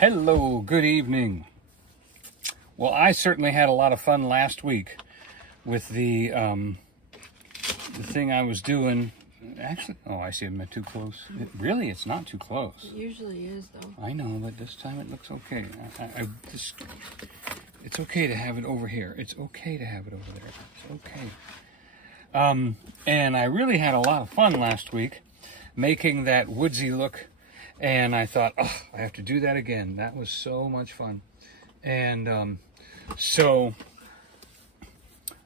Hello, good evening. Well, I certainly had a lot of fun last week with the thing I was doing. Actually, oh, I see I'm too close. Really, it's not too close. It usually is, though. I know, but this time it looks okay. It's okay to have it over here. It's okay to have it over there. It's okay. And I really had a lot of fun last week making that woodsy look. And I thought, oh, I have to do that again. That was so much fun. And so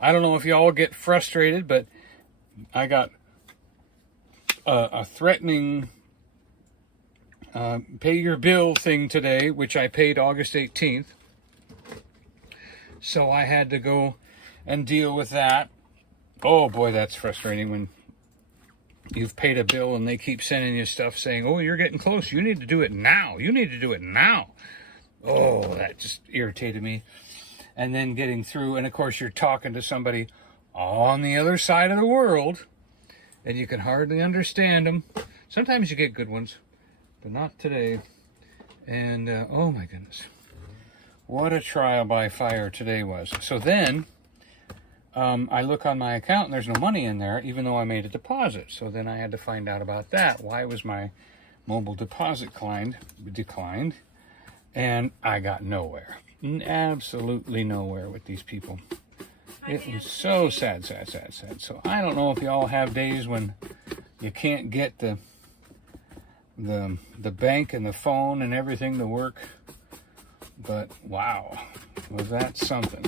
I don't know if y'all get frustrated, but I got a threatening pay your bill thing today, which I paid August 18th. So I had to go and deal with that. Oh boy, that's frustrating when you've paid a bill and they keep sending you stuff saying, oh, you're getting close. You need to do it now. You need to do it now. Oh, that just irritated me. And then getting through, and of course you're talking to somebody on the other side of the world and you can hardly understand them. Sometimes you get good ones, but not today. And oh my goodness, what a trial by fire today was. So then I look on my account and there's no money in there, even though I made a deposit. So then I had to find out about that. Why was my mobile deposit declined? And I got nowhere. Absolutely nowhere with these people. It was so sad. So I don't know if y'all have days when you can't get the bank and the phone and everything to work. But wow, was that something.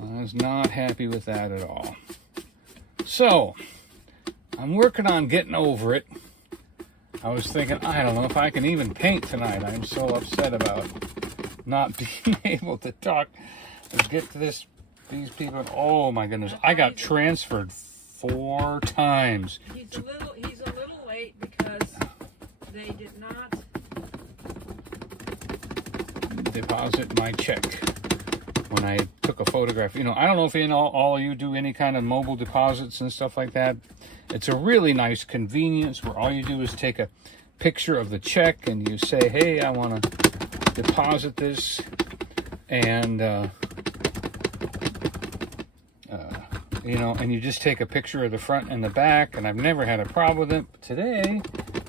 I was not happy with that at all. So, I'm working on getting over it. I was thinking, I don't know if I can even paint tonight. I'm so upset about not being able to talk and get to these people. Oh my goodness, I got transferred 4 times. He's a little late because they did not deposit my check when I took a photograph. You know, I don't know if all of you do any kind of mobile deposits and stuff like that. It's a really nice convenience where all you do is take a picture of the check and you say, hey, I want to deposit this, and you know, and you just take a picture of the front and the back, and I've never had a problem with it. But today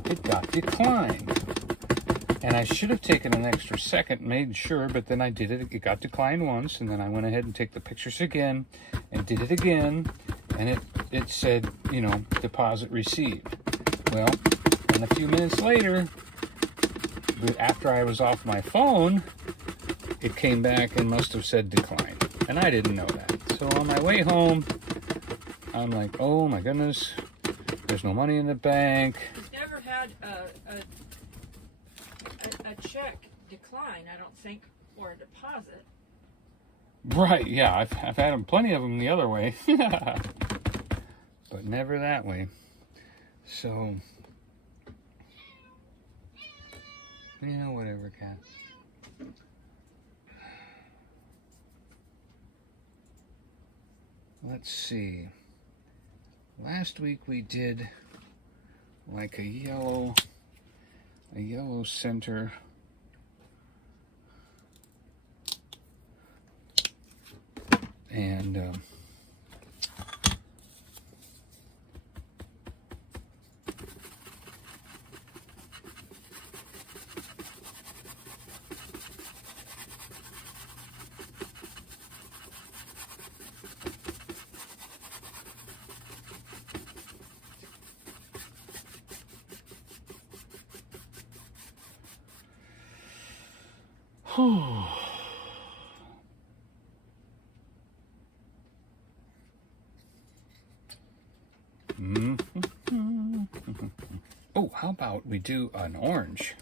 it got declined. And I should have taken an extra second, made sure, but then I did it. It got declined once, and then I went ahead and took the pictures again and did it again, and it said, you know, deposit received. Well, and a few minutes later, after I was off my phone, it came back and must have said declined, and I didn't know that. So on my way home, I'm like, oh my goodness, there's no money in the bank. He's never had a check decline, I don't think, or a deposit. Right, yeah, I've had them, plenty of them the other way, but never that way. So, yeah, whatever, cat. Let's see. Last week we did like a yellow center. And oh, how about we do an orange?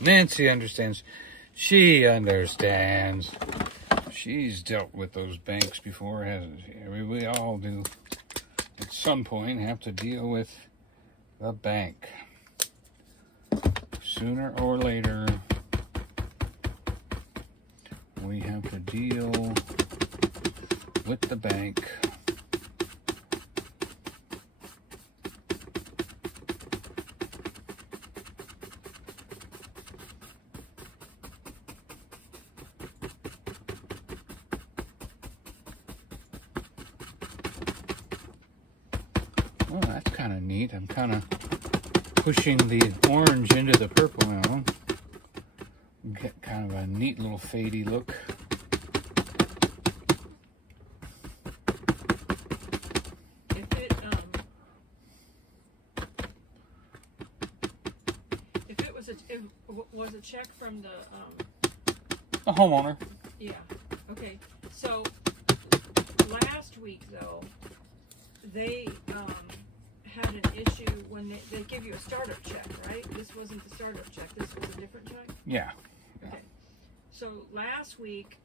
Nancy understands. She understands. She's dealt with those banks before, hasn't she? We all do. At some point, have to deal with the bank. Sooner or later, we have to deal with the bank. Oh, that's kind of neat. I'm kind of pushing the orange into the purple now. Get kind of a neat little fadey look. Was a check from the homeowner. Yeah. Okay. So last week though, they had an issue when they give you a startup check, right? This wasn't the startup check. This was a different check. Yeah. Okay. So last week,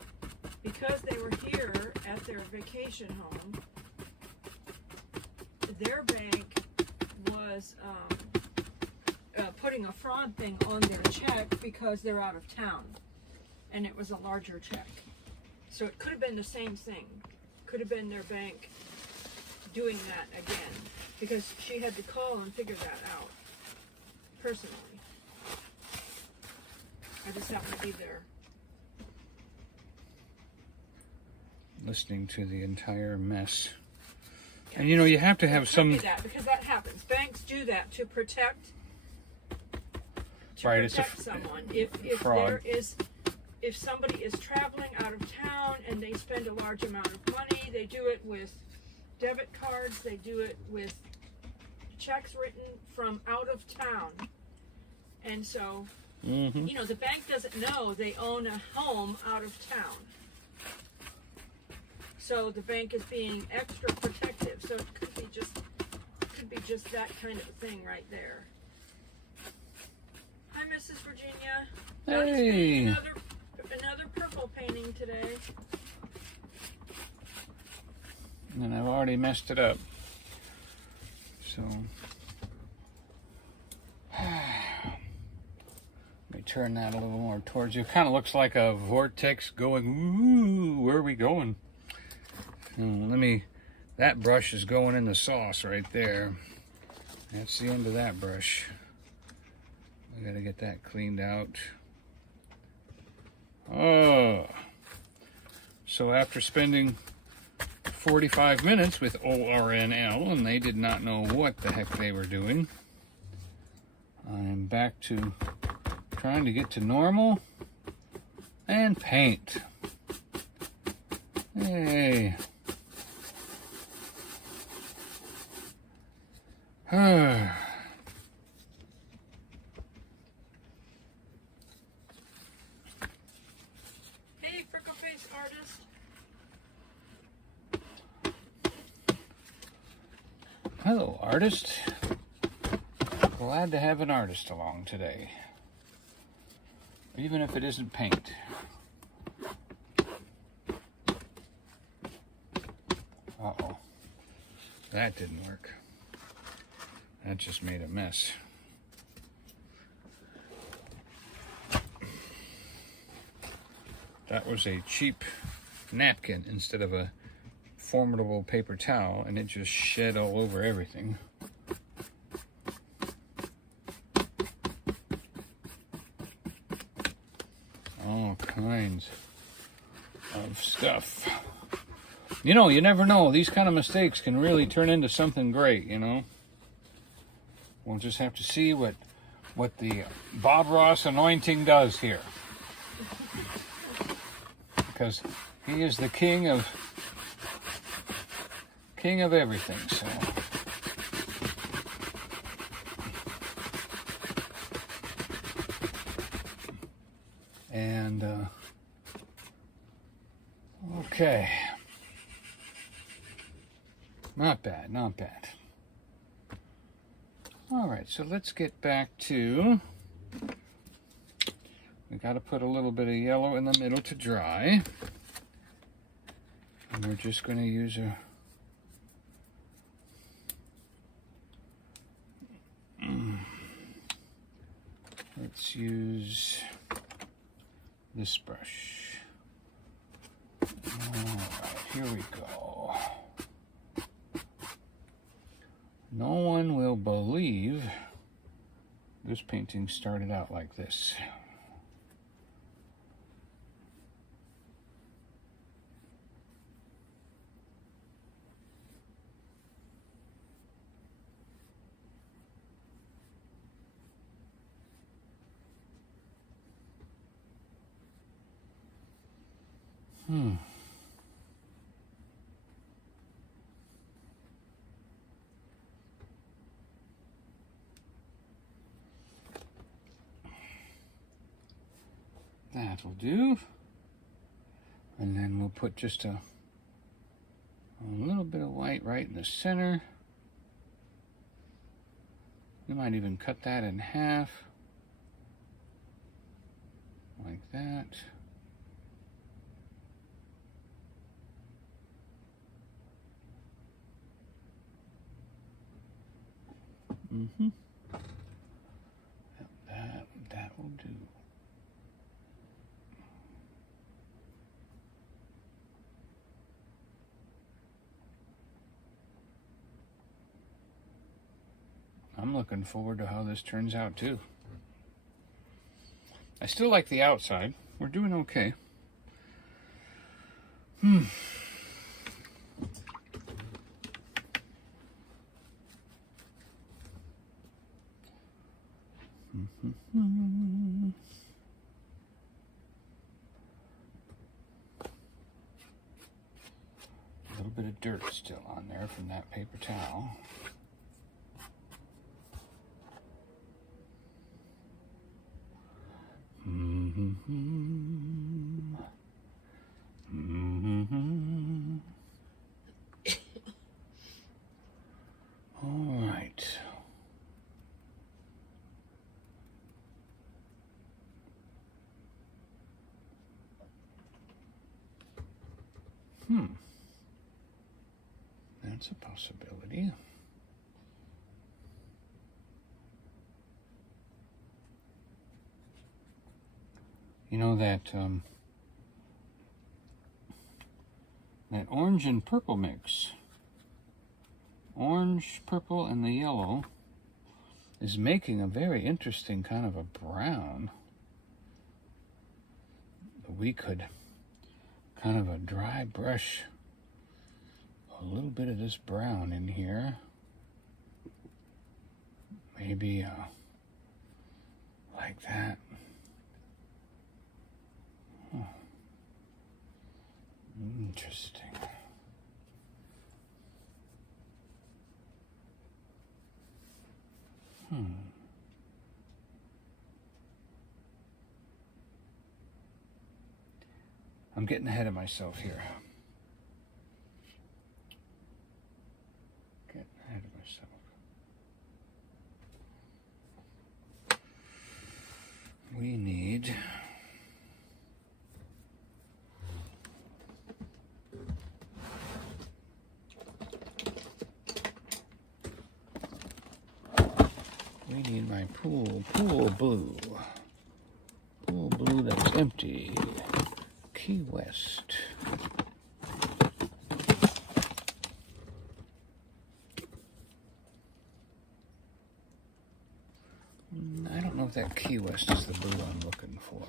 because they were here at their vacation home, their bank was putting a fraud thing on their check because they're out of town, and it was a larger check. So it could have been the same thing. Could have been their bank doing that again, because she had to call and figure that out personally. I just happened to be there. Listening to the entire mess. And you know, you have to have some... That, because that happens. Banks do that to protect right, someone. If fraud. If somebody is traveling out of town and they spend a large amount of money, they do it with debit cards, they do it with checks written from out of town. And so, you know, the bank doesn't know they own a home out of town. So the bank is being extra protective. So it could be just that kind of a thing right there. Hi, Mrs. Virginia. Hey. Another purple painting today. And I've already messed it up. So let me turn that a little more towards you. Kind of looks like a vortex going, ooh, where are we going? That brush is going in the sauce right there. That's the end of that brush. I gotta get that cleaned out. Oh. So after spending 45 minutes with ORNL, and they did not know what the heck they were doing, I'm back to trying to get to normal and paint. Hey. Hey, freckle face artist. Hello, artist. Glad to have an artist along today. Even if it isn't paint. Uh-oh. That didn't work. That just made a mess. That was a cheap napkin instead of a formidable paper towel, and it just shed all over everything. All kinds of stuff. You know, you never know. These kind of mistakes can really turn into something great, you know. We'll just have to see what the Bob Ross anointing does here. Because he is the king of everything, so. And okay. Not bad, not bad. All right, so let's get back to, we got to put a little bit of yellow in the middle to dry. And we're just going to use a, let's use this brush. All right, here we go. No one will believe this painting started out like this. That'll do. And then we'll put just a little bit of white right in the center. You might even cut that in half. Like that. Mm-hmm. That will do. I'm looking forward to how this turns out too. I still like the outside. We're doing okay. A little bit of dirt still on there from that paper towel. All right. That's a possibility. You know that that orange and purple mix, orange, purple, and the yellow, is making a very interesting kind of a brown. We could kind of a dry brush a little bit of this brown in here. Maybe like that. Interesting. I'm getting ahead of myself here. Getting ahead of myself. We need my pool blue. Pool blue that's empty. Key West. I don't know if that Key West is the blue I'm looking for.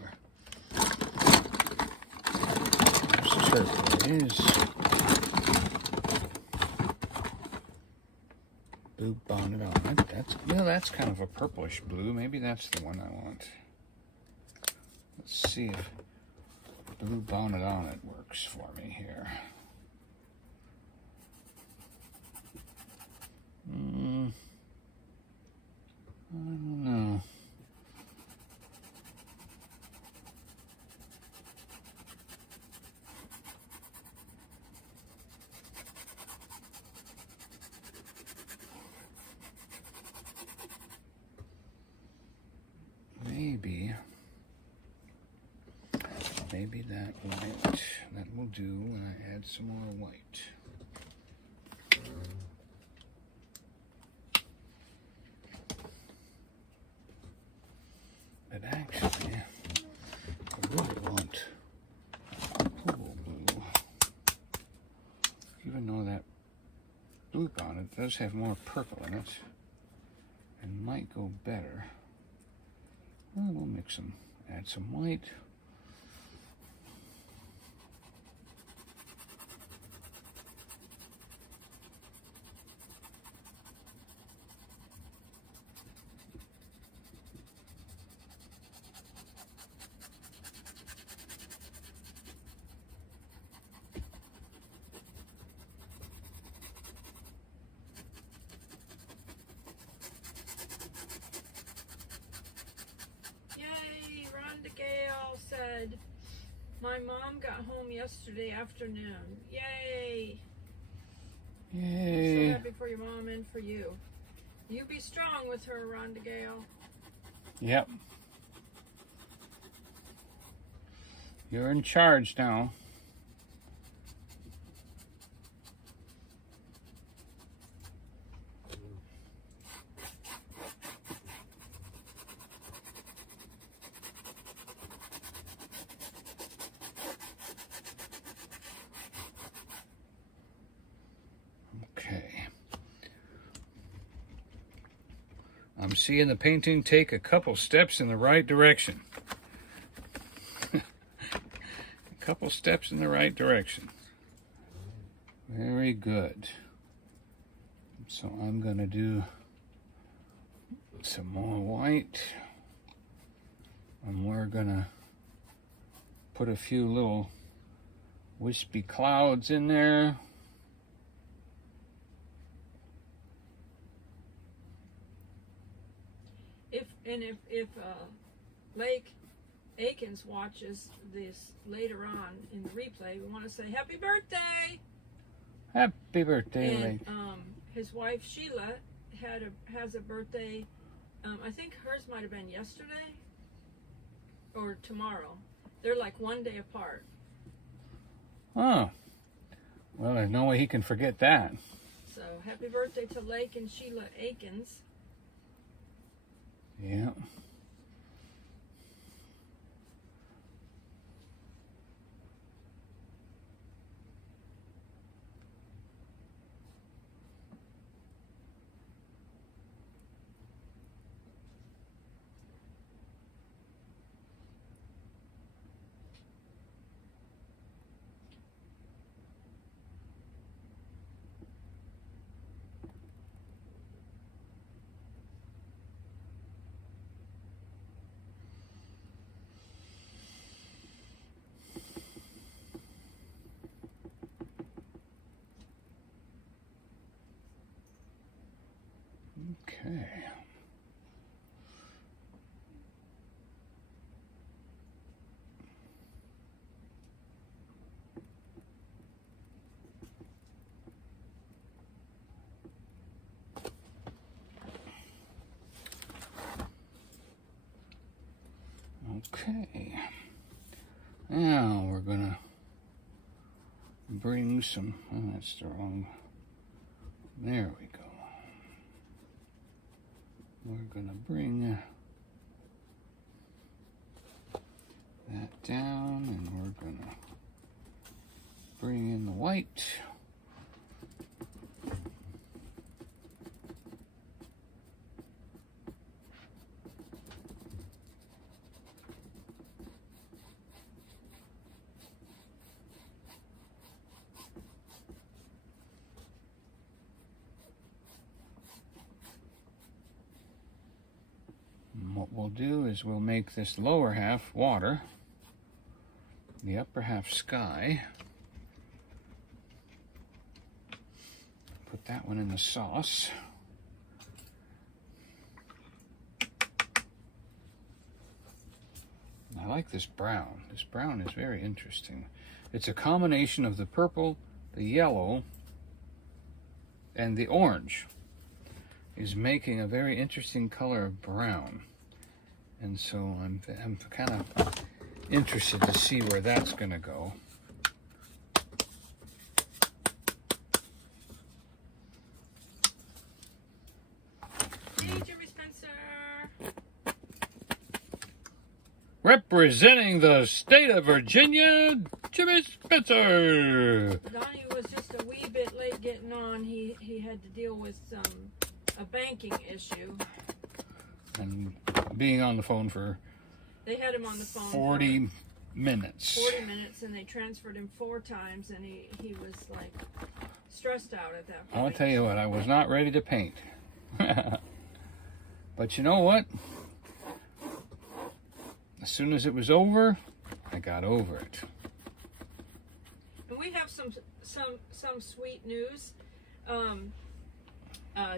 There's certainly is. Blue bonnet on. That's kind of a purplish blue. Maybe that's the one I want. Let's see if blue bonnet on it works for me here. I don't know. Maybe that white, that will do when I add some more white. But actually, I really want pool blue. Even though that blue bonnet does have more purple in it, and might go better. Well, we'll mix them, add some white. my mom got home yesterday afternoon. Yay! Yay. So happy for your mom and for you. You be strong with her, Rhonda Gale. Yep. You're in charge now. Okay. I'm seeing the painting take a couple steps in the right direction. Couple steps in the right direction. Very good. So I'm going to do some more white. And we're going to put a few little wispy clouds in there. If Lake Akins watches this later on in the replay, we want to say happy birthday. Happy birthday, And Lake. his wife Sheila has a birthday. I think hers might have been yesterday or tomorrow. They're like one day apart. Oh. Well, there's no way he can forget that. So happy birthday to Lake and Sheila Akins. Yeah. Okay. Okay. Now we're gonna bring some, oh, that's the wrong, there we go. We're gonna bring that down and we're gonna bring in the white. And what we'll do is we'll make this lower half water, the upper half sky. Put that one in the sauce. I like this brown. This brown is very interesting. It's a combination of the purple, the yellow, and the orange is making a very interesting color of brown. And so I'm kind of interested to see where that's going to go. Hey, Jimmy Spencer. Representing the state of Virginia, Jimmy Spencer. Donnie was just a wee bit late getting on. He had to deal with a banking issue. And being on the phone for They had him on the phone 40 minutes. 40 minutes, and they transferred him 4 times, and he was like stressed out at that point. I'll tell you what, I was not ready to paint. But you know what? As soon as it was over, I got over it. And we have some sweet news.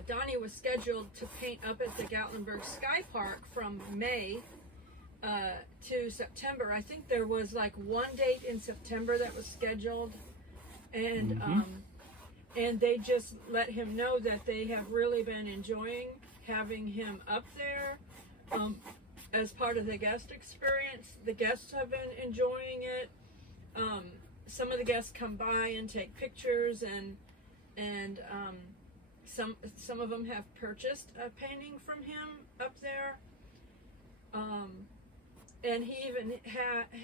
Donnie was scheduled to paint up at the Gatlinburg Sky Park from May to September. I think there was like one date in September that was scheduled, and and they just let him know that they have really been enjoying having him up there as part of the guest experience. The guests have been enjoying it. Some of the guests come by and take pictures, and some of them have purchased a painting from him up there. And he even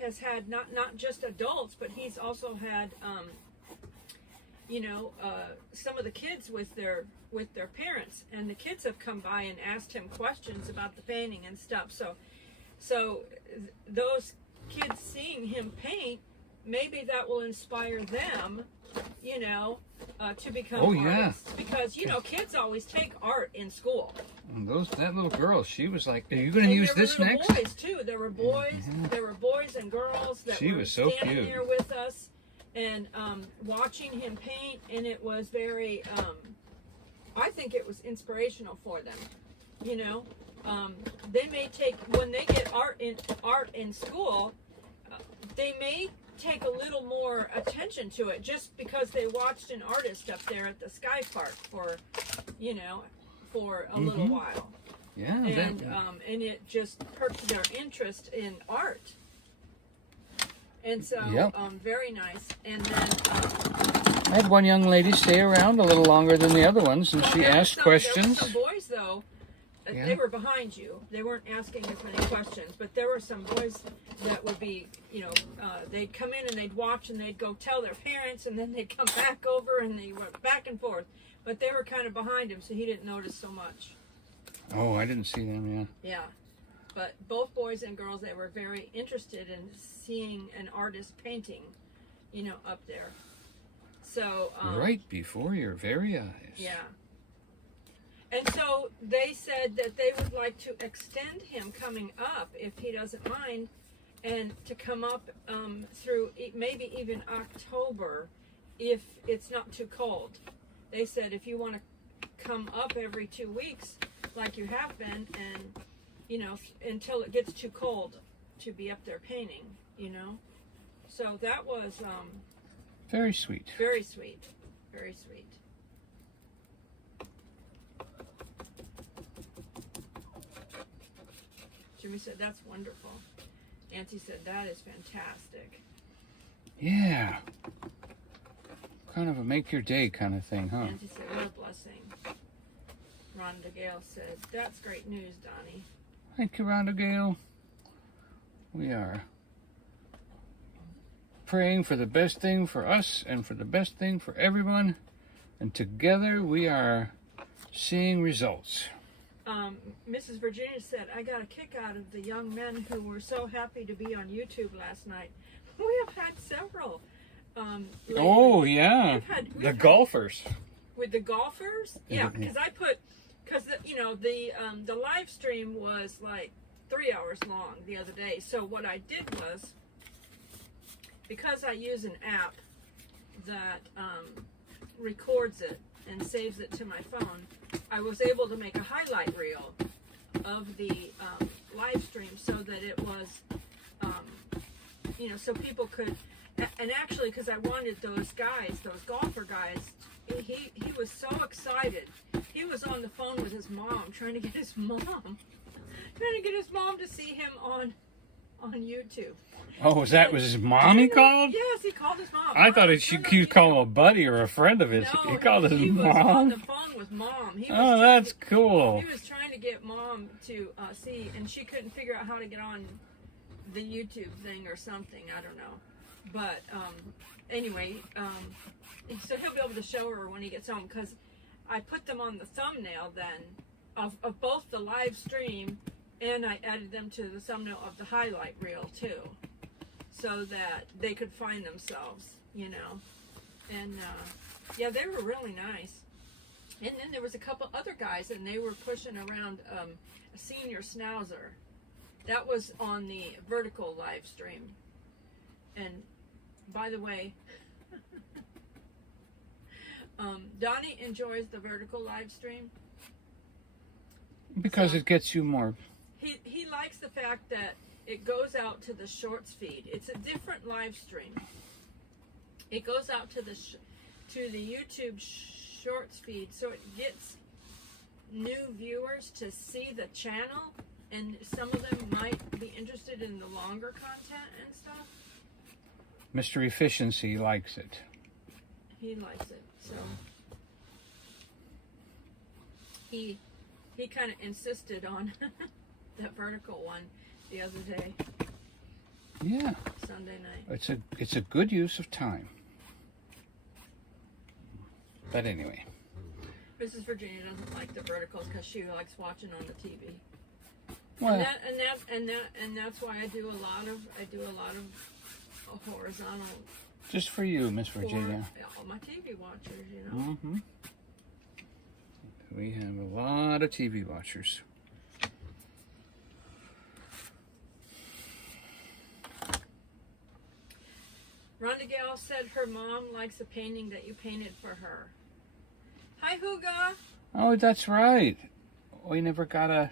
has had not just adults, but he's also had some of the kids with their parents, and the kids have come by and asked him questions about the painting and stuff. So those kids seeing him paint, maybe that will inspire them, to become artists. Because kids always take art in school. And that little girl, she was like, "Are you going to use this next?" Boys too. There were boys. There were boys and girls that She were was so standing cute there with us and watching him paint, and it was very. I think it was inspirational for them. They may take, when they get art in school, they may take a little more attention to it just because they watched an artist up there at the Sky Park for a little while. Yeah. And it just perked their interest in art. And so, very nice. And then I had one young lady stay around a little longer than the other ones, and she asked questions. There were some boys, though. They were behind you. They weren't asking as many questions, but there were some boys that would be, they'd come in and they'd watch and they'd go tell their parents, and then they'd come back over and they went back and forth. But they were kind of behind him, so he didn't notice so much. Oh, I didn't see them, Yeah. But both boys and girls, they were very interested in seeing an artist painting, up there. So right before your very eyes. Yeah. And so they said that they would like to extend him coming up, if he doesn't mind, and to come up through maybe even October, if it's not too cold. They said if you want to come up every 2 weeks, like you have been, and until it gets too cold to be up there painting, So that was very sweet. Very sweet. Very sweet. Jimmy said, "That's wonderful." Nancy said, "That is fantastic." Yeah. Kind of a make your day kind of thing, huh? Nancy said, "What a blessing." Rhonda Gale said, "That's great news, Donnie." Thank you, Rhonda Gale. We are praying for the best thing for us and for the best thing for everyone. And together we are seeing results. Mrs. Virginia said, "I got a kick out of the young men who were so happy to be on YouTube last night." We have had several. Lately. Oh, yeah. We've the had, golfers. With the golfers? Yeah, because the live stream was like 3 hours long the other day. So what I did was, because I use an app that records it and saves it to my phone, I was able to make a highlight reel of the live stream so that it was, so people could, and actually, because I wanted those golfer guys, he was so excited. He was on the phone with his mom, trying to get his mom to see him on YouTube. Oh, was his mom he called? Yes, he called his mom. I thought he would call him a buddy or a friend of his. No, he called his he mom. was on the phone with mom. That's cool. He was trying to get mom to see, and she couldn't figure out how to get on the YouTube thing or something. I don't know. But anyway, so he'll be able to show her when he gets home, because I put them on the thumbnail then of both the live stream, and I added them to the thumbnail of the highlight reel too, so that they could find themselves, And yeah, they were really nice. And then there was a couple other guys, and they were pushing around a senior schnauzer. That was on the vertical live stream. And by the way, Donnie enjoys the vertical live stream because it gets you more. He likes the fact that it goes out to the shorts feed. It's a different live stream. It goes out to the YouTube shorts feed, so it gets new viewers to see the channel, and some of them might be interested in the longer content and stuff. Mr. Efficiency likes it. He likes it, so he kind of insisted on that vertical one the other day. Yeah. Sunday night. It's a good use of time. But anyway. Mrs. Virginia doesn't like the verticals because she likes watching on the TV. Well, and that's why I do a lot of horizontal. Just for you, Miss Virginia. For all my TV watchers, you know. Mm-hmm. We have a lot of TV watchers. Rhonda Gale said her mom likes a painting that you painted for her. Hi, Huga. Oh, that's right. We never got a.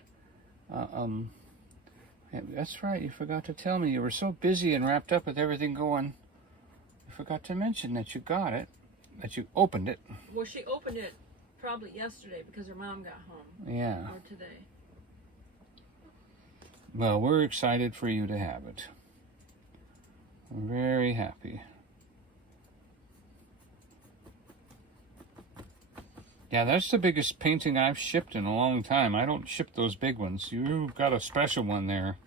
That's right. You forgot to tell me. You were so busy and wrapped up with everything going. You forgot to mention that you got it, that you opened it. Well, she opened it probably yesterday because her mom got home. Yeah. Or today. Well, we're excited for you to have it. I'm very happy. Yeah, that's the biggest painting I've shipped in a long time. I don't ship those big ones. You've got a special one there.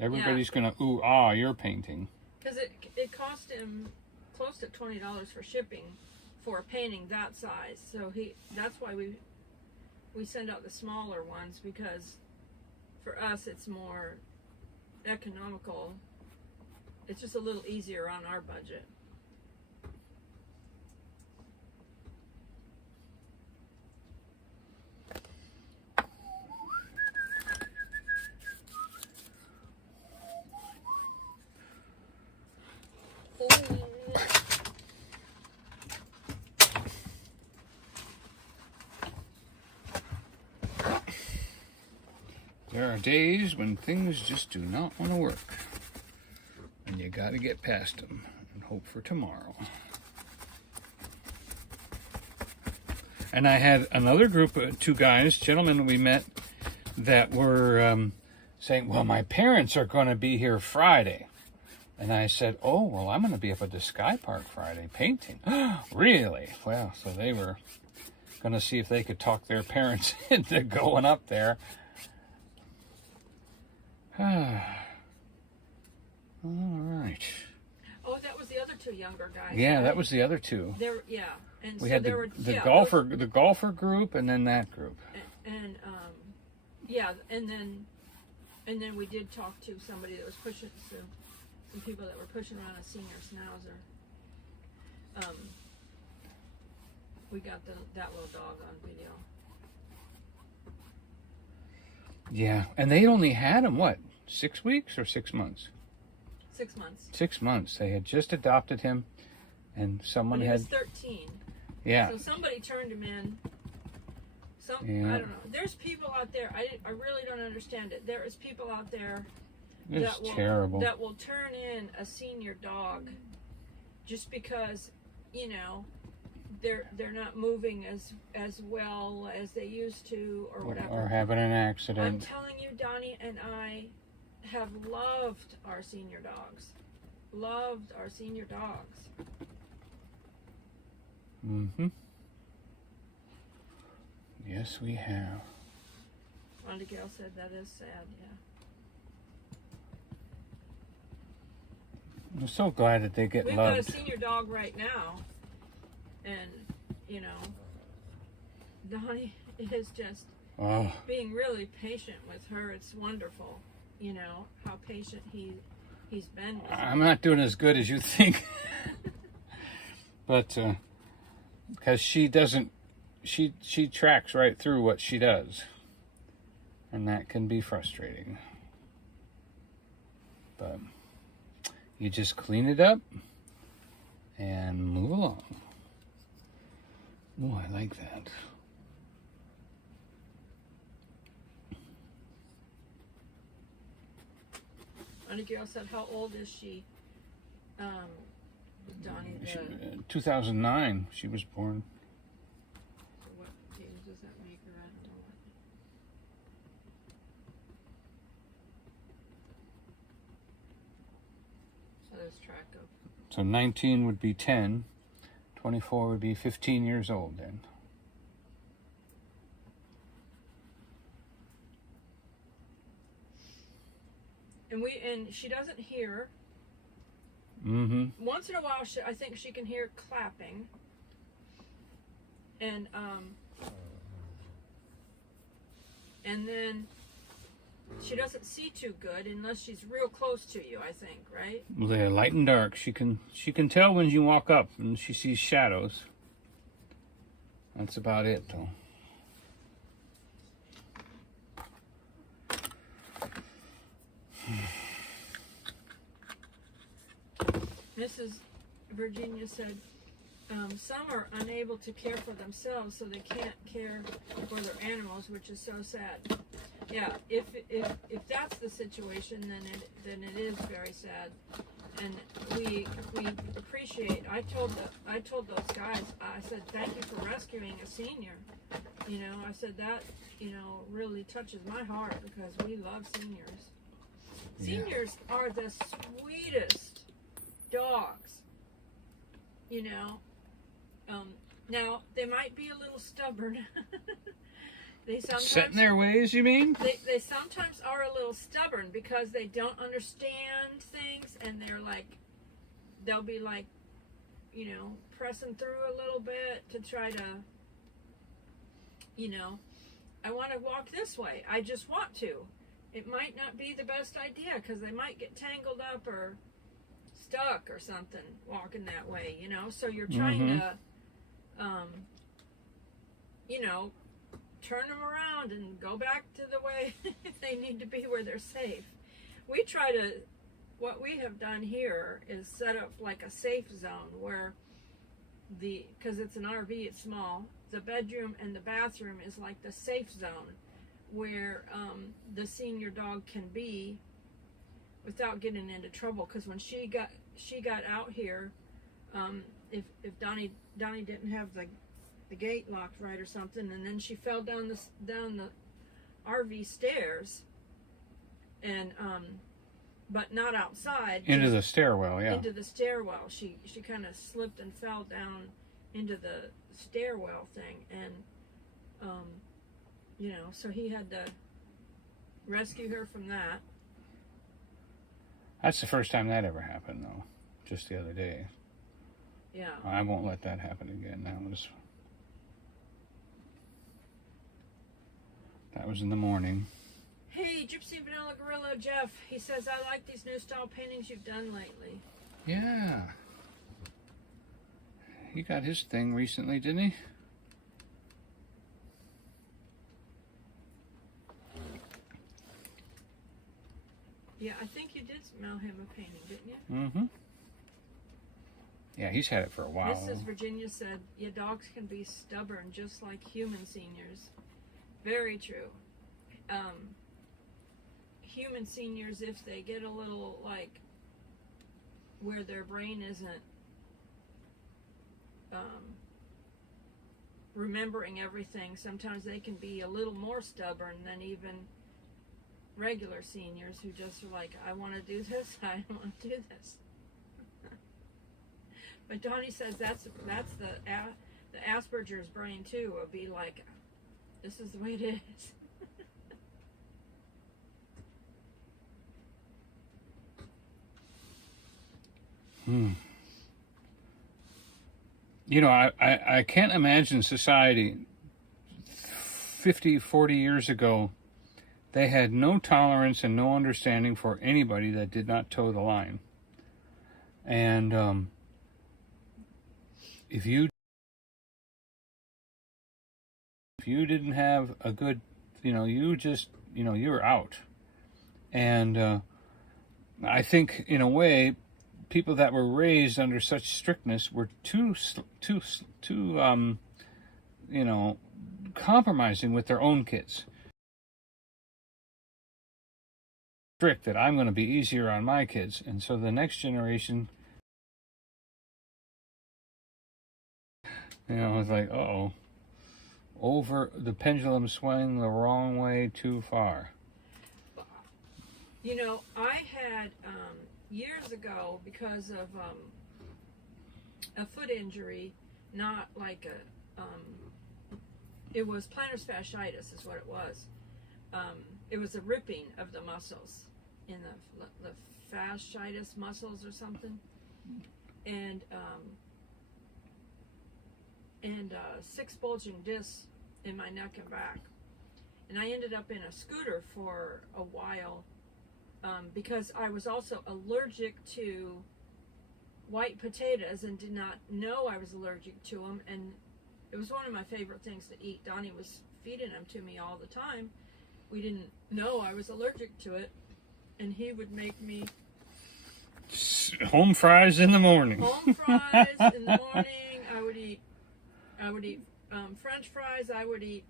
Everybody's gonna ooh ah your painting. Because it cost him close to $20 for shipping for a painting that size. So that's why we send out the smaller ones, because for us it's more economical. It's just a little easier on our budget. There are days when things just do not want to work. And you got to get past them and hope for tomorrow. And I had another group of two guys, gentlemen we met, that were saying, well, my parents are going to be here Friday. And I said, oh, well, I'm going to be up at the Sky Park Friday painting. Really? Well, so they were going to see if they could talk their parents into going up there. All right. Oh, that was the other two younger guys. Yeah, right? that was the other two. There, yeah, and We so had there were the golfer group, and then that group. and then we did talk to somebody that was pushing some people that were pushing around a senior schnauzer. We got that little dog on video. Yeah, and they only had him, what, 6 weeks or 6 months? 6 months. 6 months. They had just adopted him, and someone When he had... was 13. Yeah. So somebody turned him in. Yeah. I don't know. There's people out there, I really don't understand it. There is people out there It's terrible. that will turn in a senior dog just because, you know, they're not moving as well as they used to, or whatever. Or having an I'm accident. telling you, Donnie and I have loved our senior dogs. Loved our senior dogs. Mm-hmm. Yes, we have. Rhonda Gale said that is sad, yeah. I'm so glad that they get We've loved. got a senior dog right now, and, you know, Donnie is just being really patient with her. It's wonderful, you know, how patient he's been with her. I'm not doing as good as you think. But, because she doesn't, she tracks right through what she does. And that can be frustrating. But you just clean it up and move along. Oh, I like that. Abigail said, how old is she? Donnie, 2009, she was born. so what age does that make her? I don't know. So there's track of. So 19 would be 10, 24 would be 15 years old then. And she doesn't hear. Mm-hmm. Once in a while, I think she can hear clapping. And then she doesn't see too good unless she's real close to you, I think, right? Well, they're light and dark. She can tell when you walk up and she sees shadows. That's about it, though. Mrs. Virginia said, some are unable to care for themselves, so they can't care for their animals, which is so sad. Yeah, if that's the situation, then it is very sad, and we appreciate. I told those guys, I said, thank you for rescuing a senior. You know, I said that, you know, really touches my heart because we love seniors. Seniors are the sweetest dogs, you know. Now they might be a little stubborn. They sometimes set in their ways, you mean? They sometimes are a little stubborn because they don't understand things, and they'll be like, you know, pressing through a little bit to try to, you know, I want to walk this way. I just want to. It might not be the best idea because they might get tangled up or stuck or something walking that way, you know. So you're trying to, you know, turn them around and go back to the way they need to be where they're safe. What we have done here is set up like a safe zone where because it's an RV, it's small, the bedroom and the bathroom is like the safe zone where the senior dog can be without getting into trouble. Because when she got out here, if Donnie didn't have the gate locked right or something, and then she fell down the RV stairs, and but not outside. Into the stairwell, yeah. Into the stairwell. She kind of slipped and fell down into the stairwell thing, and you know, so he had to rescue her from that. That's the first time that ever happened, though. Just the other day. Yeah. I won't let that happen again. That was in the morning. Hey, Gypsy Vanilla Gorilla Jeff. He says, I like these new style paintings you've done lately. Yeah. He got his thing recently, didn't he? Yeah, I think you did mail him a painting, didn't you? Mm-hmm. Yeah, he's had it for a while. Mrs. Virginia said, your dogs can be stubborn just like human seniors. Very true. Human seniors, if they get a little, like, where their brain isn't remembering everything, sometimes they can be a little more stubborn than even regular seniors who just are like, I want to do this, I don't want to do this. But Donnie says that's the Asperger's brain too. It'll be like, this is the way it is. You know, I can't imagine society 50, 40 years ago. They had no tolerance and no understanding for anybody that did not toe the line. And if you didn't have a good, you know, you were out. And I think, in a way, people that were raised under such strictness were too you know, compromising with their own kids. strict that I'm going to be easier on my kids. And so the next generation, you know, it's like, uh-oh, over the pendulum swung the wrong way too far. You know, I had years ago, because of a foot injury, not like it was plantar fasciitis is what it was. It was a ripping of the muscles in the fasciitis muscles or something, and 6 bulging discs in my neck and back. And I ended up in a scooter for a while because I was also allergic to white potatoes and did not know I was allergic to them. And it was one of my favorite things to eat. Donnie was feeding them to me all the time. We didn't know I was allergic to it. And he would make me home fries in the morning. Home fries in the morning. I would eat French fries. I would eat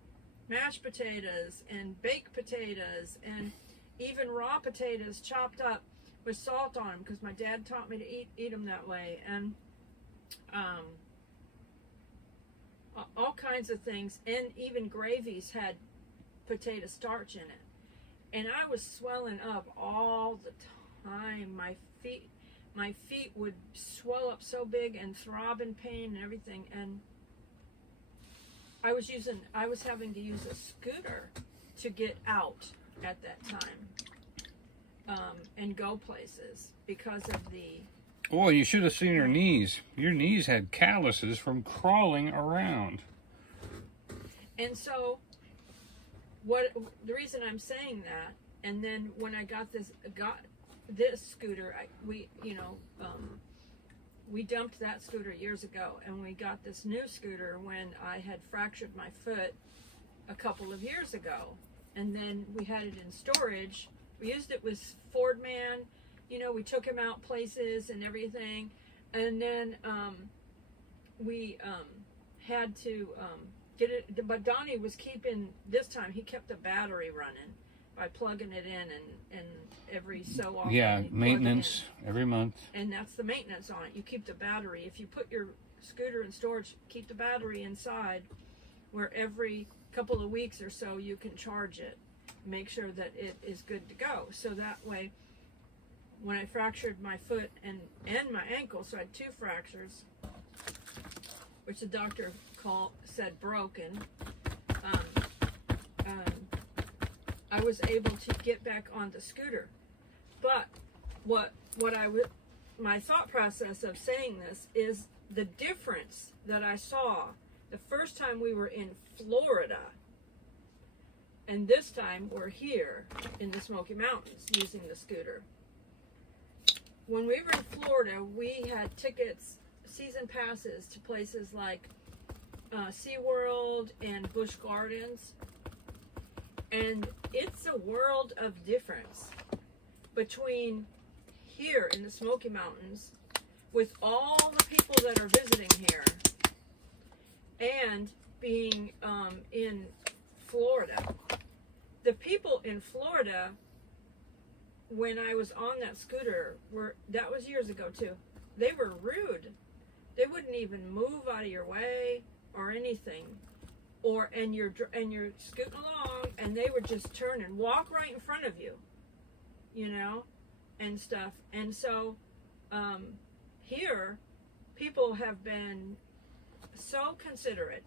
mashed potatoes and baked potatoes and even raw potatoes chopped up with salt on them, because my dad taught me to eat them that way. And all kinds of things, and even gravies had potato starch in it. And I was swelling up all the time. My feet would swell up so big and throb in pain and everything. And I was having to use a scooter to get out at that time and go places because of the... Oh, you should have seen her knees. Your knees had calluses from crawling around. And so, the reason I'm saying that, and then when I got this scooter, we dumped that scooter years ago, and we got this new scooter when I had fractured my foot a couple of years ago. And then we had it in storage. We used it with Ford Man. You know, we took him out places and everything. And then we had to get it. But Donnie was keeping, this time, he kept the battery running by plugging it in and every so often. Yeah, maintenance every month. And that's the maintenance on it. You keep the battery. If you put your scooter in storage, keep the battery inside, where every couple of weeks or so you can charge it. Make sure that it is good to go. So that way, when I fractured my foot and my ankle, so I had 2 fractures, which the doctor said broken, I was able to get back on the scooter. But my thought process of saying this is the difference that I saw the first time we were in Florida, and this time we're here in the Smoky Mountains using the scooter. When we were in Florida, we had tickets, season passes to places like SeaWorld and Busch Gardens. And it's a world of difference between here in the Smoky Mountains with all the people that are visiting here and being in Florida. The people in Florida, when I was on that scooter, that was years ago too, they were rude. They wouldn't even move out of your way or anything. And you're scooting along, and they would just turn and walk right in front of you, you know, and stuff. And so here, people have been so considerate.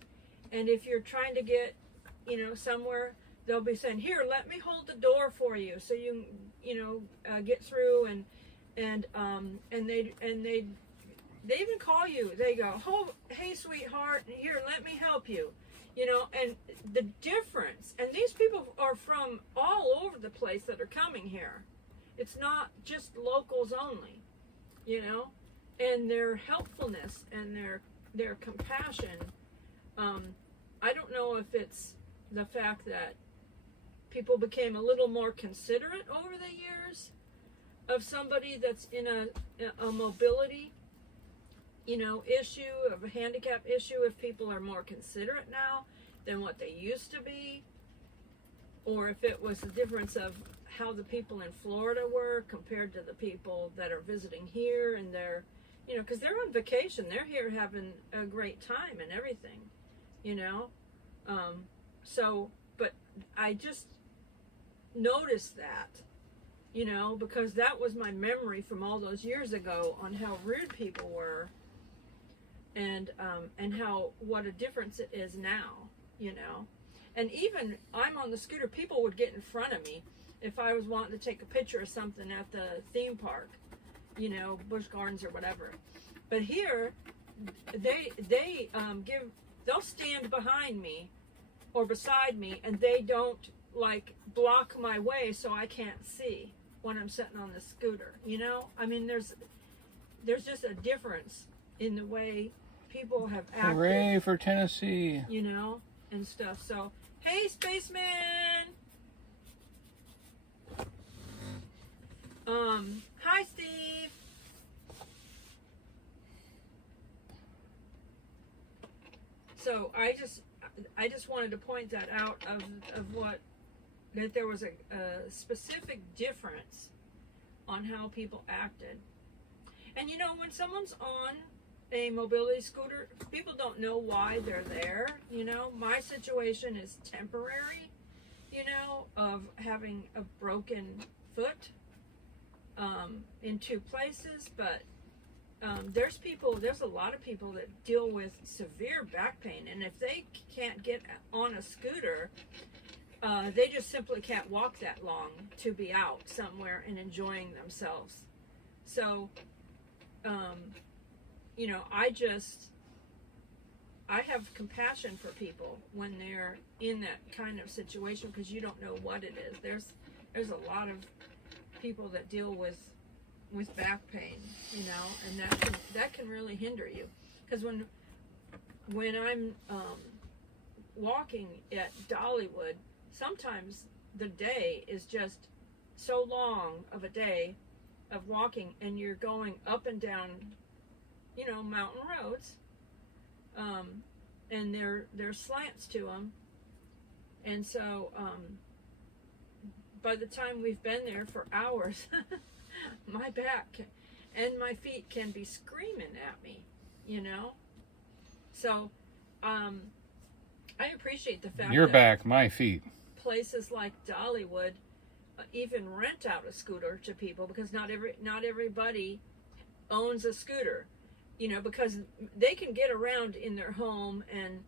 And if you're trying to get, somewhere, they'll be saying, "Here, let me hold the door for you, so you get through." And they even call you. They go, "Oh, hey, sweetheart, here, let me help you." And the difference, and these people are from all over the place that are coming here. It's not just locals only, and their helpfulness and their compassion. I don't know if it's the fact that people became a little more considerate over the years of somebody that's in a mobility issue, of a handicap issue, if people are more considerate now than what they used to be, or if it was the difference of how the people in Florida were compared to the people that are visiting here, and they're, you know, because they're on vacation, they're here having a great time and everything, you know. So, but I just noticed that, you know, because that was my memory from all those years ago on how rude people were, and how, what a difference it is now, you know. And even I'm on the scooter, people would get in front of me if I was wanting to take a picture of something at the theme park, you know, Busch Gardens or whatever. But here, they'll stand behind me or beside me, and they don't like block my way so I can't see when I'm sitting on the scooter, you know. I mean, there's just a difference in the way people have acted. Hooray for Tennessee! You know, and stuff. So, hey, spaceman. Hi, Steve. So I just wanted to point that out of what, that there was a specific difference on how people acted. And you know, when someone's on a mobility scooter, people don't know why they're there. You know, my situation is temporary, you know, of having a broken foot in 2 places, but there's a lot of people that deal with severe back pain, and if they can't get on a scooter, they just simply can't walk that long to be out somewhere and enjoying themselves. So, you know, I have compassion for people when they're in that kind of situation, because you don't know what it is. There's a lot of people that deal with back pain, you know, and that can really hinder you. Because when I'm walking at Dollywood, sometimes the day is just so long of a day of walking, and you're going up and down, you know, mountain roads, and there's slants to them, and so by the time we've been there for hours, my back and my feet can be screaming at me, you know. So I appreciate the fact Your that back, my feet. places like Dollywood even rent out a scooter to people, because not everybody owns a scooter, you know, because they can get around in their home and,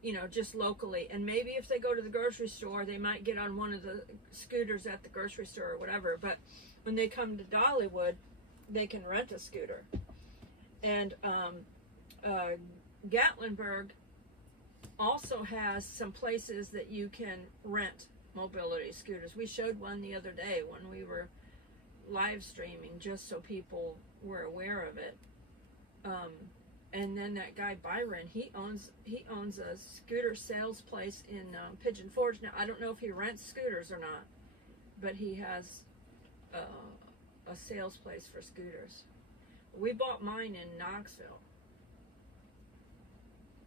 you know, just locally, and maybe if they go to the grocery store, they might get on one of the scooters at the grocery store or whatever. But when they come to Dollywood, they can rent a scooter. And Gatlinburg also has some places that you can rent mobility scooters. We showed one the other day when we were live streaming, just so people were aware of it. And then that guy Byron, he owns a scooter sales place in Pigeon Forge. Now I don't know if he rents scooters or not, but he has a sales place for scooters. We bought mine in Knoxville.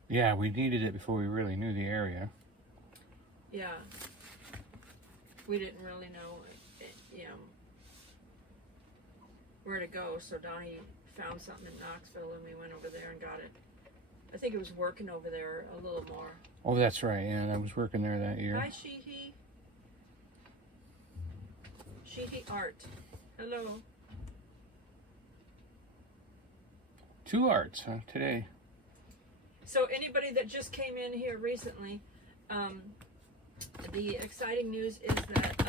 Yeah, we needed it before we really knew the area. Yeah, we didn't really know, you know, where to go, so Donnie found something in Knoxville, and we went over there and got it. I think it was working over there a little more. Oh, that's right. Yeah, I was working there that year. Hi, Sheehy. Sheehy Art. Hello. 2 arts today. So anybody that just came in here recently, the exciting news is that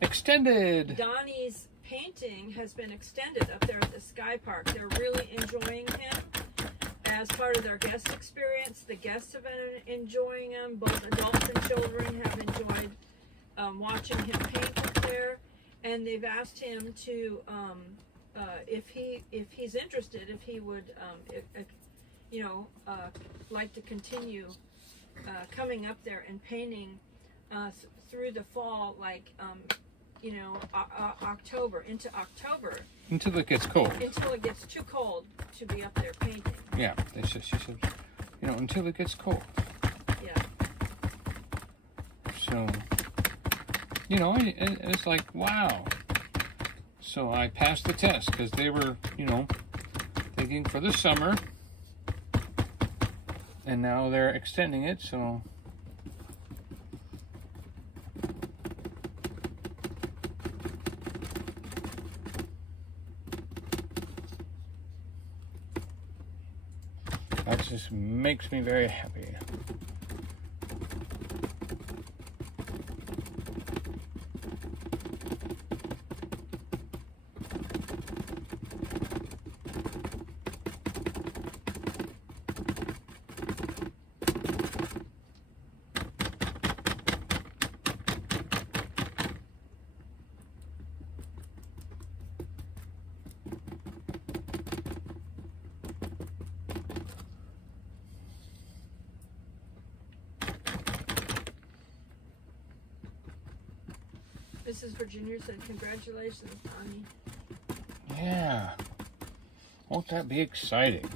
Extended. Donnie's painting has been extended up there at the Sky Park. They're really enjoying him as part of their guest experience. The guests have been enjoying him. Both adults and children have enjoyed watching him paint up there. And they've asked him to, if he's interested, if he would, like to continue coming up there and painting through the fall, like October, into October. Until it gets cold. Until it gets too cold to be up there painting. Yeah, she said, until it gets cold. Yeah. So, you know, it's like, wow. So I passed the test because they were, you know, thinking for the summer, and now they're extending it, so. That just makes me very happy. Mrs. Virginia said, "Congratulations, Donnie." Yeah. Won't that be exciting?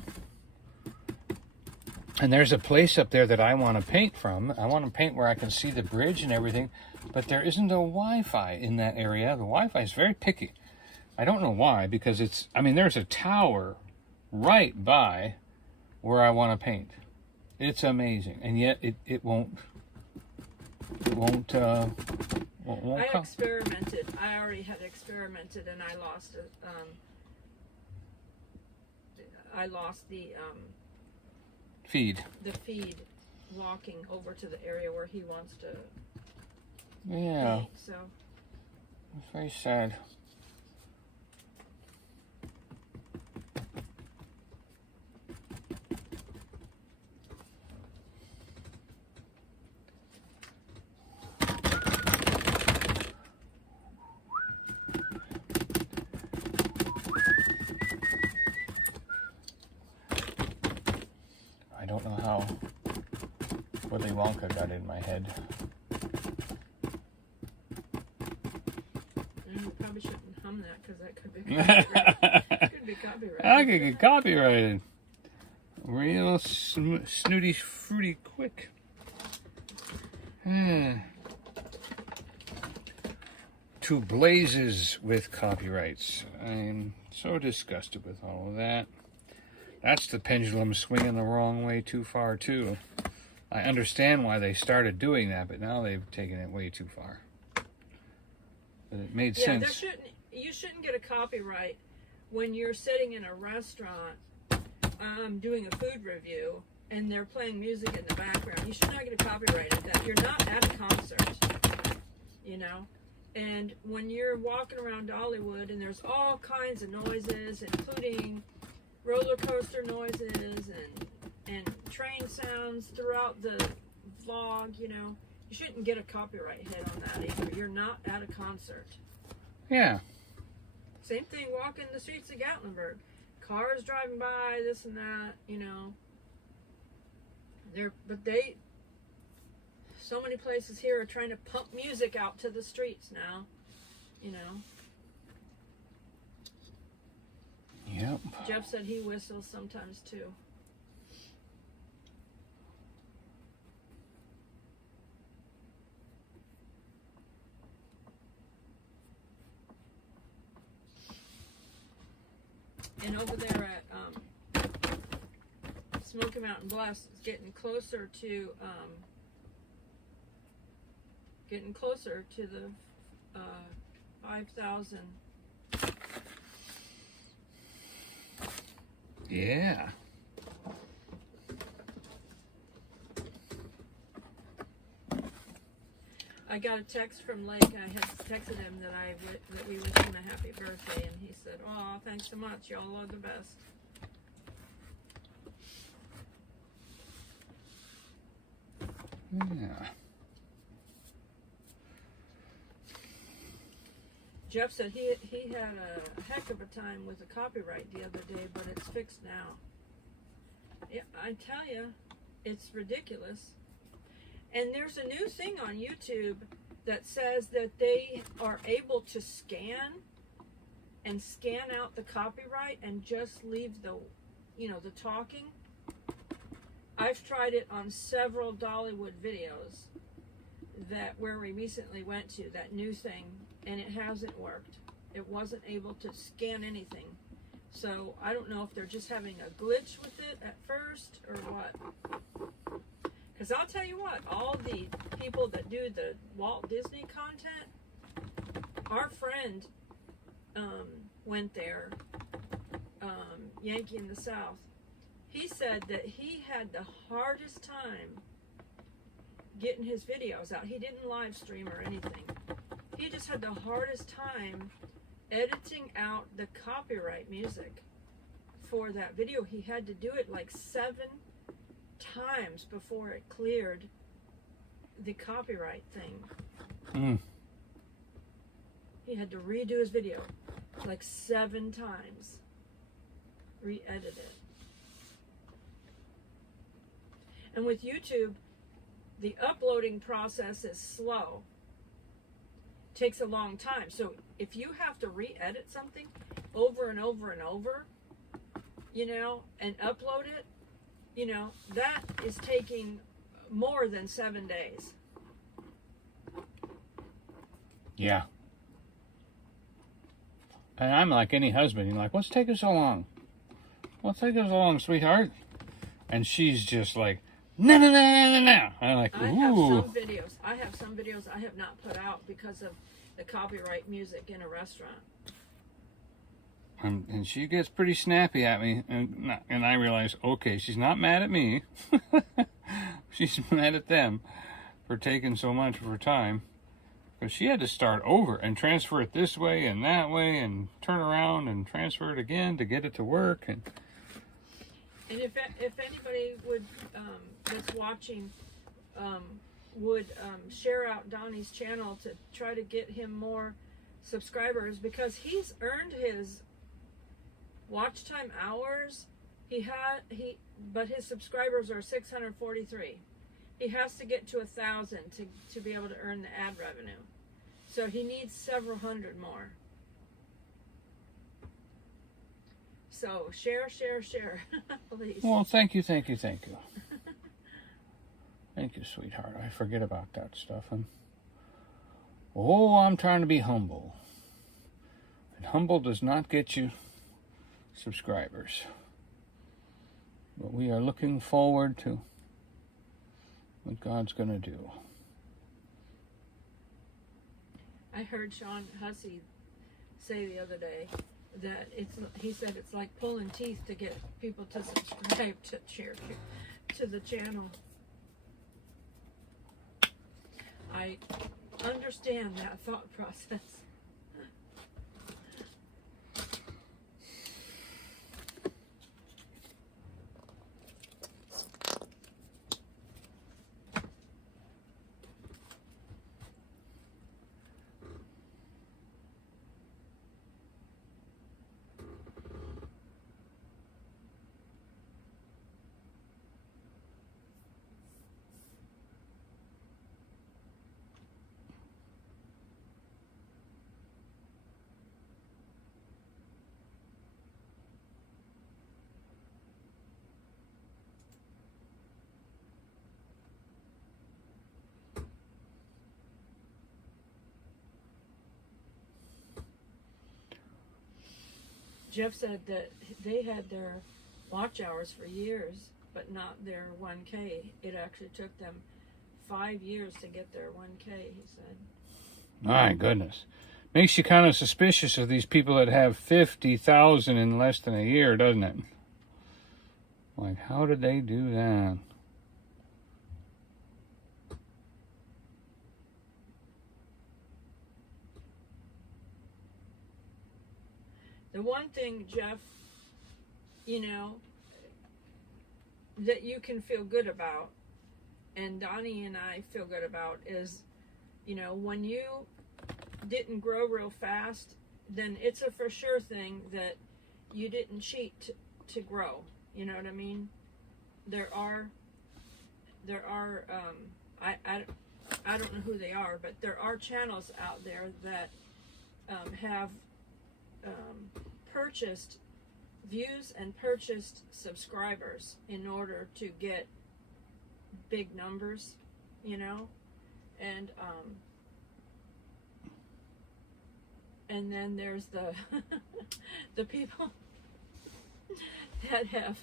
And there's a place up there that I want to paint from. I want to paint where I can see the bridge and everything, but there isn't a Wi-Fi in that area. The Wi-Fi is very picky. I don't know why, because it's, I mean, there's a tower right by where I want to paint. It's amazing, and yet it won't I experimented. I already had experimented, and I lost it. I lost the feed. The feed, walking over to the area where he wants to. Yeah. Paint, so. It's very sad. I don't know how Willy Wonka got in my head. You probably shouldn't hum that because that could be copyrighted. Could be copyrighted. I could get copyrighted. Real snooty, fruity, quick. To blazes with copyrights. I'm so disgusted with all of that. That's the pendulum swinging the wrong way too far, too. I understand why they started doing that, but now they've taken it way too far. But it made sense. You shouldn't get a copyright when you're sitting in a restaurant doing a food review and they're playing music in the background. You should not get a copyright at that. You're not at a concert, you know? And when you're walking around Dollywood and there's all kinds of noises, including roller coaster noises and train sounds throughout the vlog, you know, you shouldn't get a copyright hit on that either. You're not at a concert. Yeah. Same thing walking the streets of Gatlinburg. Cars driving by, this and that, you know. So many places here are trying to pump music out to the streets now, you know. Yep. Jeff said he whistles sometimes too. And over there at Smoky Mountain Bluffs, it's getting closer to the 5,000. Yeah. I got a text from Lake. I had texted him that we wished him a happy birthday, and he said, "Oh, thanks so much. Y'all are the best." Yeah. Jeff said he had a heck of a time with the copyright the other day, but it's fixed now. Yeah, I tell you, it's ridiculous. And there's a new thing on YouTube that says that they are able to scan out the copyright and just leave the talking. I've tried it on several Dollywood videos. that where we recently went to, that new thing, and it hasn't worked. It wasn't able to scan anything. So I don't know if they're just having a glitch with it at first or what. Because I'll tell you what, all the people that do the Walt Disney content, our friend went there, Yankee in the South. He said that he had the hardest time getting his videos out. He didn't live stream or anything. He just had the hardest time editing out the copyright music for that video. He had to do it like 7 times before it cleared the copyright thing. He had to redo his video like 7 times, re-edit it. And with YouTube, the uploading process is slow. Takes a long time. So if you have to re-edit something over and over and over, you know, and upload it, you know, that is taking more than 7 days. Yeah. And I'm like any husband. You're like, what's taking so long? What's taking so long, sweetheart? And she's just like, no, no, no, no, no, no. I'm like, ooh. I have some videos I have not put out because of the copyright music in a restaurant. And she gets pretty snappy at me, and I realize, okay, she's not mad at me. She's mad at them for taking so much of her time. Because she had to start over and transfer it this way and that way and turn around and transfer it again to get it to work. And if anybody would that's watching would share out Donnie's channel to try to get him more subscribers, because he's earned his watch time hours. But his subscribers are 643. He has to get to 1,000 to be able to earn the ad revenue. So he needs several hundred more. So share, please. Well, thank you. Thank you, sweetheart. I forget about that stuff. And I'm trying to be humble. And humble does not get you subscribers. But we are looking forward to what God's going to do. I heard Sean Hussey say the other day that he said it's like pulling teeth to get people to subscribe to the channel. I understand that thought process. Jeff said that they had their watch hours for years, but not their 1K. It actually took them 5 years to get their 1K, he said. My goodness. Makes you kind of suspicious of these people that have 50,000 in less than a year, doesn't it? Like, how did they do that? The one thing, Jeff, you know, that you can feel good about, and Donnie and I feel good about, is, you know, when you didn't grow real fast, then it's a for sure thing that you didn't cheat to grow. You know what I mean? There are I don't know who they are, but there are channels out there that have purchased views and purchased subscribers in order to get big numbers, you know, and and then there's the the people that have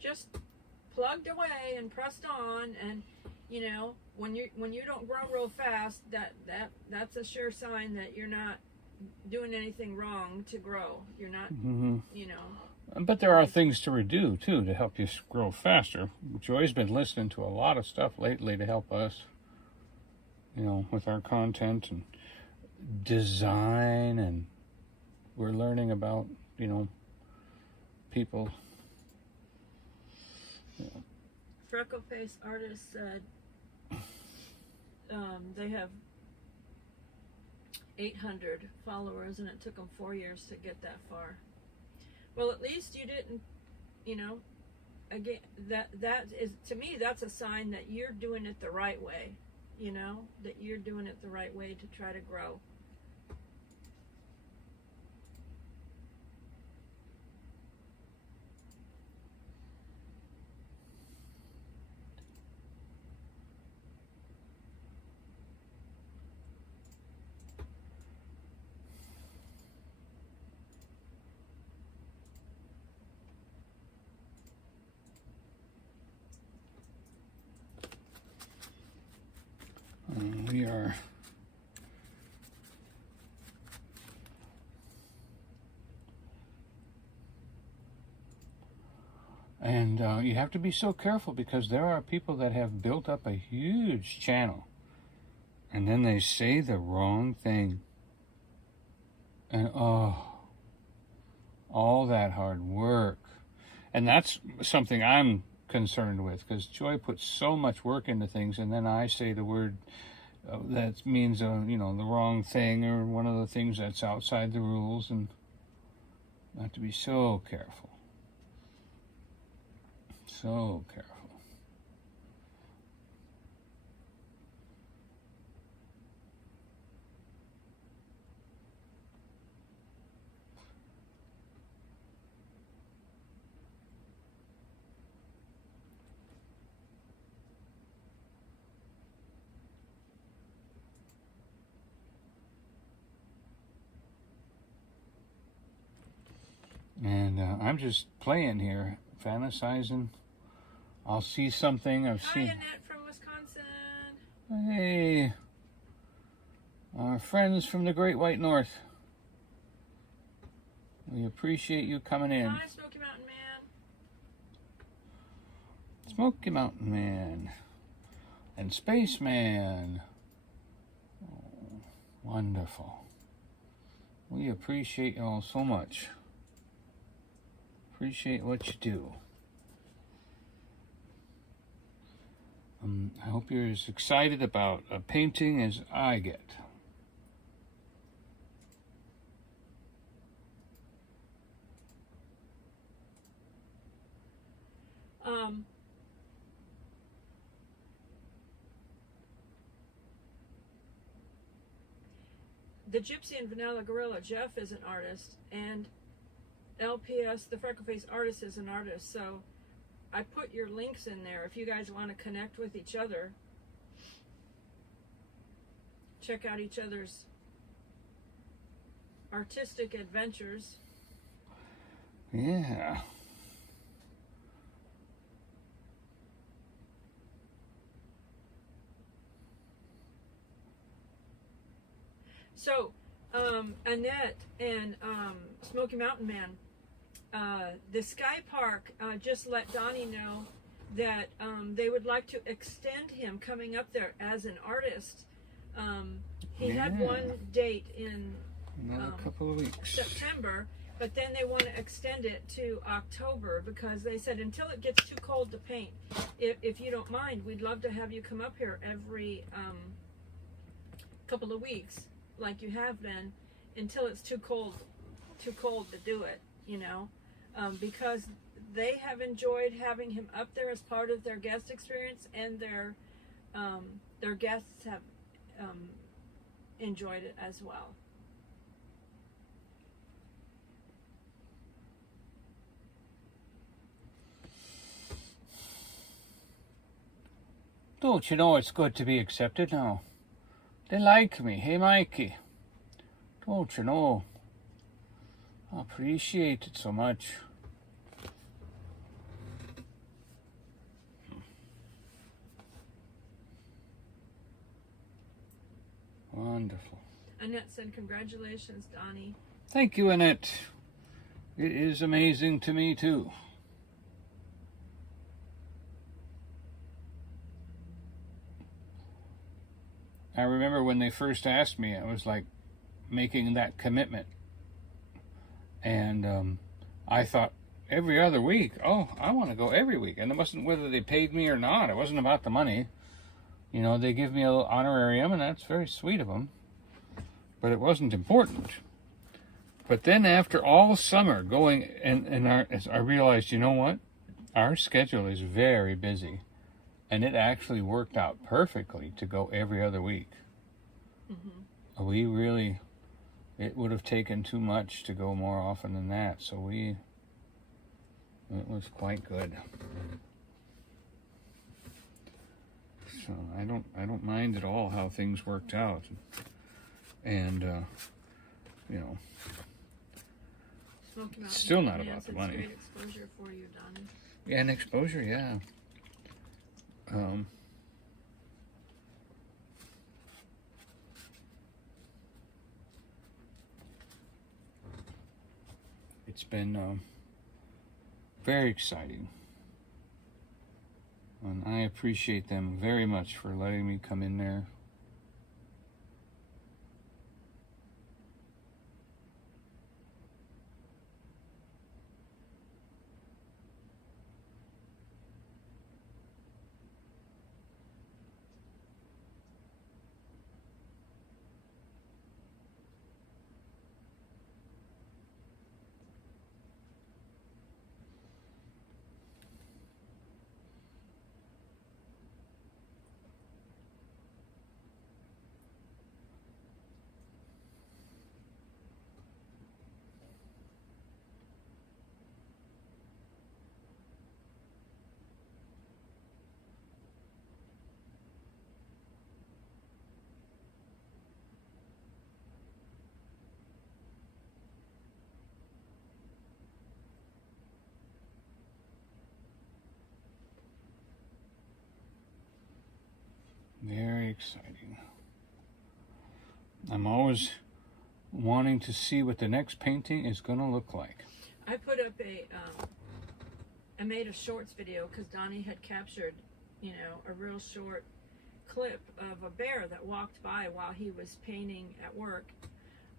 just plugged away and pressed on, and you know, when you don't grow real fast, that's a sure sign that you're not doing anything wrong to grow. You're not, you know. But there are things to do too to help you grow faster. Joy's been listening to a lot of stuff lately to help us, you know, with our content and design, and we're learning about, you know, people. Yeah. Freckle Face Artist said they have 800 followers, and it took them 4 years to get that far. Well, at least you didn't, you know, again, that is, to me, that's a sign that you're doing it the right way, you know, that you're doing it the right way to try to grow. We are and you have to be so careful, because there are people that have built up a huge channel and then they say the wrong thing, and all that hard work. And that's something I'm concerned with, because Joy puts so much work into things, and then I say the word that means you know, the wrong thing, or one of the things that's outside the rules, and I have to be so careful, so careful. And I'm just playing here, fantasizing. I'll see something. I've Hi, seen. Annette from Wisconsin. Hey, our friends from the Great White North. We appreciate you coming in. Hi, Smoky Mountain Man. Smoky Mountain Man and Spaceman. Oh, wonderful. We appreciate you all so much. Appreciate what you do. I hope you're as excited about painting as I get. The Gypsy and Vanilla Gorilla, Jeff, is an artist, and LPS, the Freckle Face Artist, is an artist. So I put your links in there if you guys want to connect with each other. Check out each other's artistic adventures. Yeah. So, Annette and Smoky Mountain Man, the Sky Park just let Donny know that they would like to extend him coming up there as an artist. He had one date in Another couple of weeks. September, but then they want to extend it to October, because they said until it gets too cold to paint, if you don't mind, we'd love to have you come up here every couple of weeks, like you have been, until it's too cold to do it, you know, because they have enjoyed having him up there as part of their guest experience, and their guests have enjoyed it as well. Don't you know it's good to be accepted now? They like me. Hey, Mikey. Don't you know? I appreciate it so much. Wonderful. Annette said, congratulations, Donnie. Thank you, Annette. It is amazing to me, too. I remember when they first asked me, I was like making that commitment. And I thought every other week, oh, I want to go every week. And it wasn't whether they paid me or not. It wasn't about the money. You know, they give me a little honorarium, and that's very sweet of them. But it wasn't important. But then after all summer going, I realized, you know what? Our schedule is very busy. And it actually worked out perfectly to go every other week. Mm-hmm. It would have taken too much to go more often than that. So it was quite good. So I don't mind at all how things worked out. And, you know, it's still not about the money. Great exposure for you, Donnie. Yeah, and exposure, yeah. It's been very exciting. And I appreciate them very much for letting me come in there. Very exciting. I'm always wanting to see what the next painting is going to look like. I put up I made a shorts video because Donnie had captured, you know, a real short clip of a bear that walked by while he was painting at work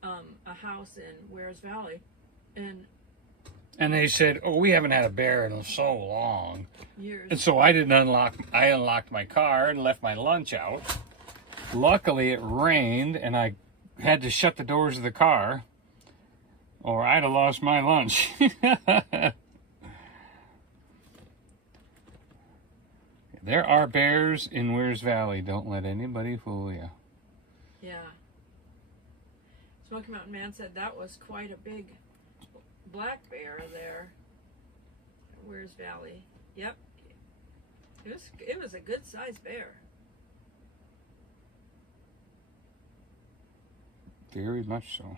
a house in Wears Valley. And they said, oh, we haven't had a bear in so long. Years. And so I unlocked my car and left my lunch out. Luckily, it rained, and I had to shut the doors of the car, or I'd have lost my lunch. There are bears in Wears Valley. Don't let anybody fool you. Yeah. Smoky Mountain Man said that was quite a big black bear there. Wears Valley. Yep. It was a good sized bear. Very much so.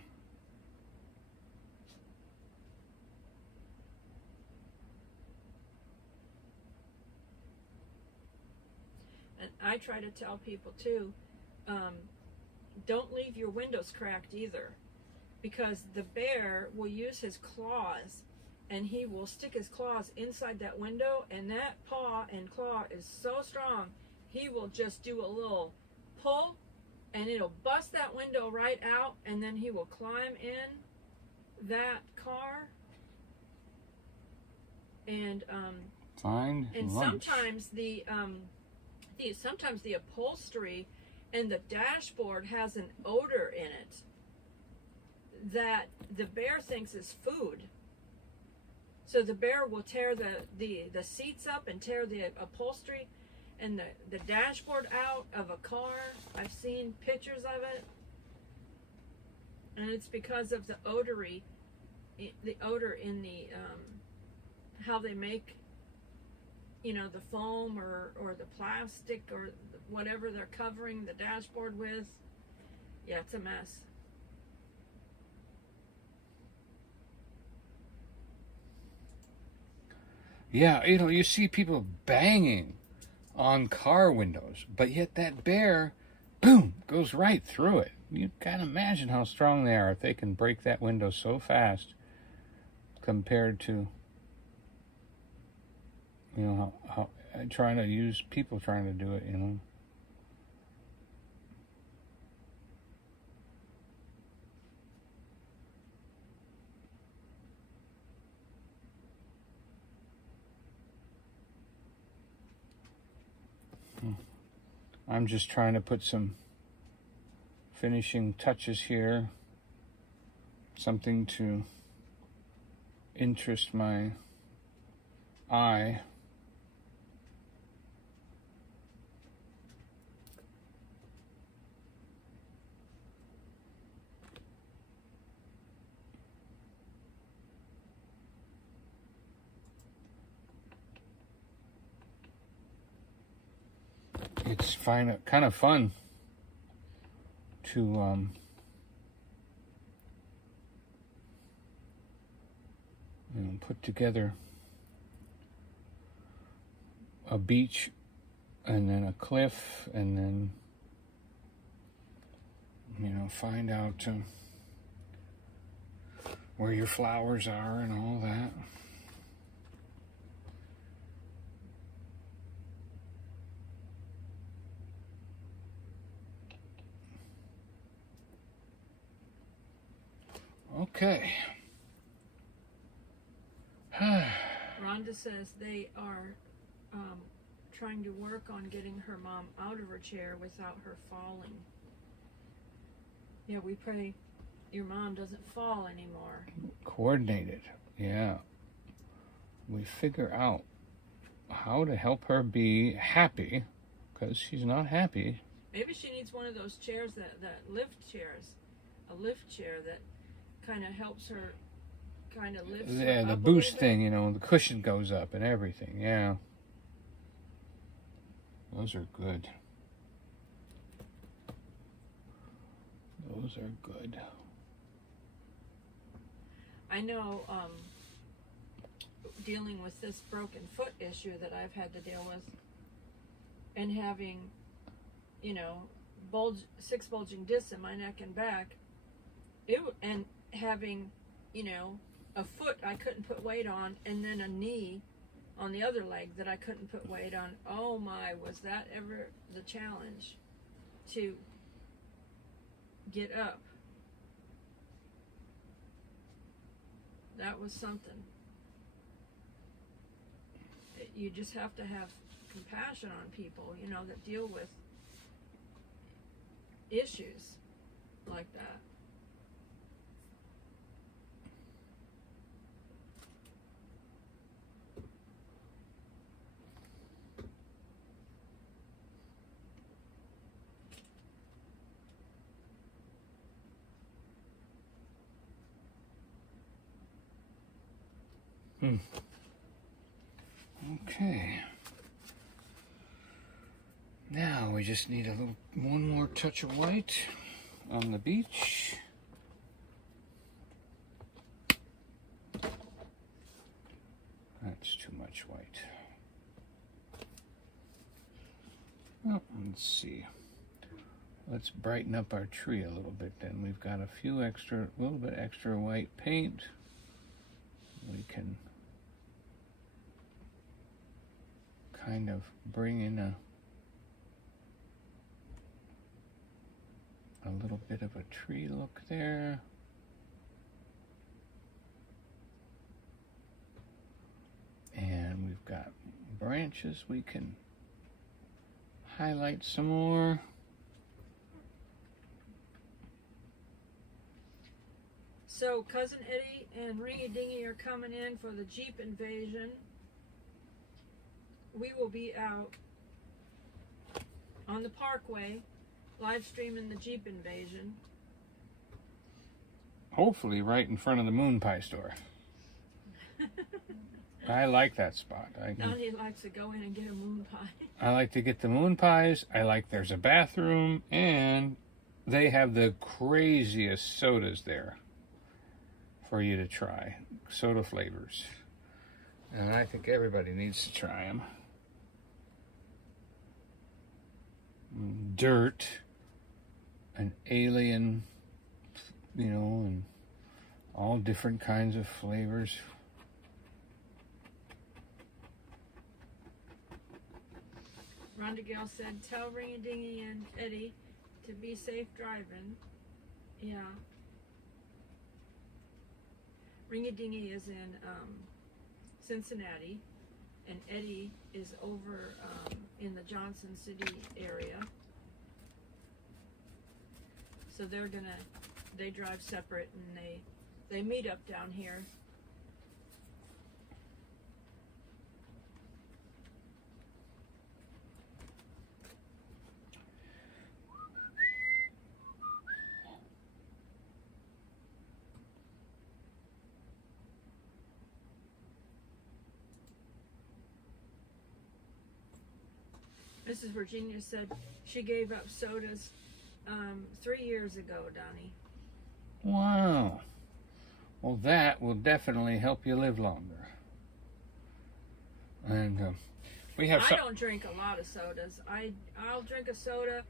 And I try to tell people too, don't leave your windows cracked either, because the bear will use his claws, and he will stick his claws inside that window, and that paw and claw is so strong, he will just do a little pull, and it'll bust that window right out, and then he will climb in that car, and find lunch. Sometimes the upholstery and the dashboard has an odor in it that the bear thinks is food. So the bear will tear the seats up and tear the upholstery and the dashboard out of a car. I've seen pictures of it. And it's because of the odor in the how they make you know, the foam or the plastic or whatever they're covering the dashboard with. Yeah, it's a mess. Yeah, you know, you see people banging on car windows, but yet that bear, boom, goes right through it. You can't imagine how strong they are if they can break that window so fast compared to, you know, how trying to use people trying to do it, you know. I'm just trying to put some finishing touches here, something to interest my eye. It's kind of fun to you know, put together a beach and then a cliff and then, you know, find out where your flowers are and all that. Okay. Rhonda says they are trying to work on getting her mom out of her chair without her falling. Yeah, we pray your mom doesn't fall anymore. Coordinated, yeah. We figure out how to help her be happy, because she's not happy. Maybe she needs one of those chairs, that lift chairs, a lift chair that kind of helps her, kind of lifts her Yeah, up the a boost little thing, you know, the cushion goes up and everything, yeah. Those are good. Those are good. I know, dealing with this broken foot issue that I've had to deal with, and having, you know, six bulging discs in my neck and back, and having, you know, a foot I couldn't put weight on, and then a knee on the other leg that I couldn't put weight on. Oh my, was that ever the challenge to get up. That was something. You just have to have compassion on people, you know, that deal with issues like that. Okay. Now we just need one more touch of white on the beach. That's too much white. Well, let's see. Let's brighten up our tree a little bit then. We've got a little bit extra white paint. We can kind of bring in a little bit of a tree look there. And we've got branches we can highlight some more. So Cousin Eddie and Ringy Dingy are coming in for the Jeep invasion. We will be out on the Parkway live streaming the Jeep invasion. Hopefully right in front of the Moon Pie store. I like that spot. Donny likes to go in and get a moon pie. I like to get the moon pies. I like there's a bathroom, and they have the craziest sodas there for you to try. Soda flavors. And I think everybody needs to try them. Dirt, an alien, you know, and all different kinds of flavors. Rhonda Gale said, tell Ring-a-Dingy and Eddie to be safe driving. Yeah. Ring-a-Dingy is in Cincinnati, and Eddie is over in the Johnson City area. So they drive separate, and they meet up down here. Mrs. Virginia said she gave up sodas 3 years ago, Donnie. Wow. Well, that will definitely help you live longer. And we have. I don't drink a lot of sodas. I'll drink a soda.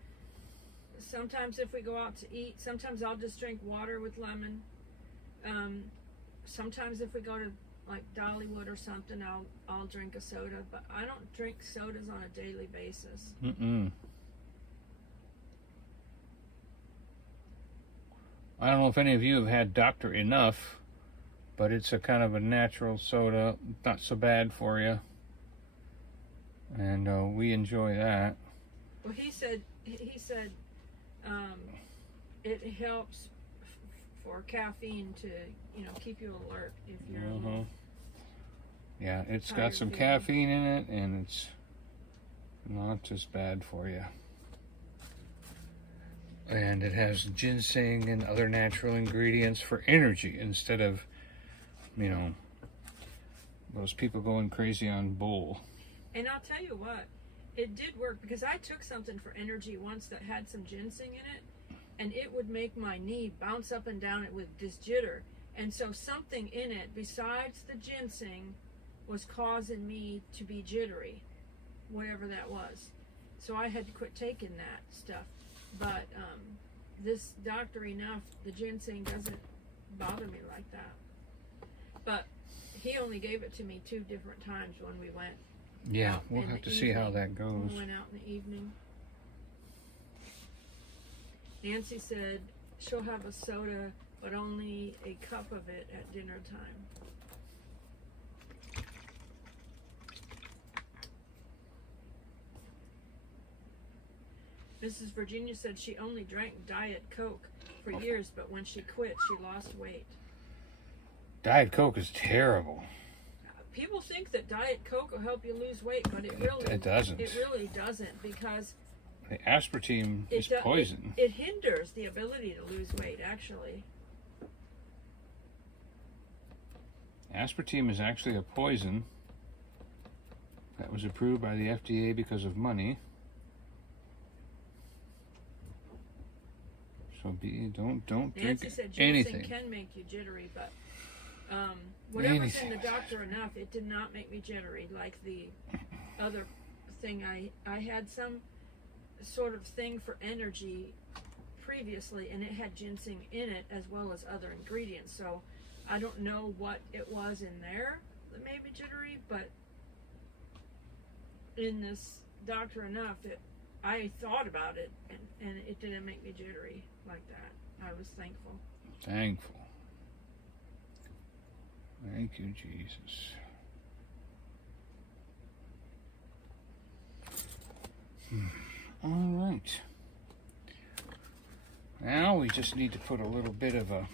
Sometimes if we go out to eat, sometimes I'll just drink water with lemon. Sometimes if we go to like Dollywood or something, I'll drink a soda, but I don't drink sodas on a daily basis. I don't know if any of you have had Dr. Enough, but it's a kind of a natural soda, not so bad for you, and we enjoy that. Well, he said it helps for caffeine to keep you alert if you're yeah, it's got some caffeine in it, and it's not just bad for you. And it has ginseng and other natural ingredients for energy instead of, those people going crazy on bull. And I'll tell you what, it did work, because I took something for energy once that had some ginseng in it, and it would make my knee bounce up and down with this jitter. And so something in it besides the ginseng was causing me to be jittery, whatever that was. So I had to quit taking that stuff. But this Dr. Enough, the ginseng doesn't bother me like that. But he only gave it to me 2 different times when we went. Yeah, we'll have to see how that goes. We went out in the evening. Nancy said she'll have a soda, but only a cup of it at dinner time. Mrs. Virginia said she only drank Diet Coke for years, but when she quit, she lost weight. Diet Coke is terrible. People think that Diet Coke will help you lose weight, but it doesn't. It really doesn't, because the aspartame is poison. It hinders the ability to lose weight, actually. Aspartame is actually a poison that was approved by the FDA because of money. So don't drink Nancy said anything. ginseng can make you jittery, but whatever's in the Dr. Enough, it did not make me jittery like the other thing. I had some sort of thing for energy previously, and it had ginseng in it as well as other ingredients. So I don't know what it was in there that made me jittery, but in this Dr. Enough, I thought about it, and it didn't make me jittery like that. I was thankful. Thankful. Thank you, Jesus. All right. Now we just need to put a little bit of a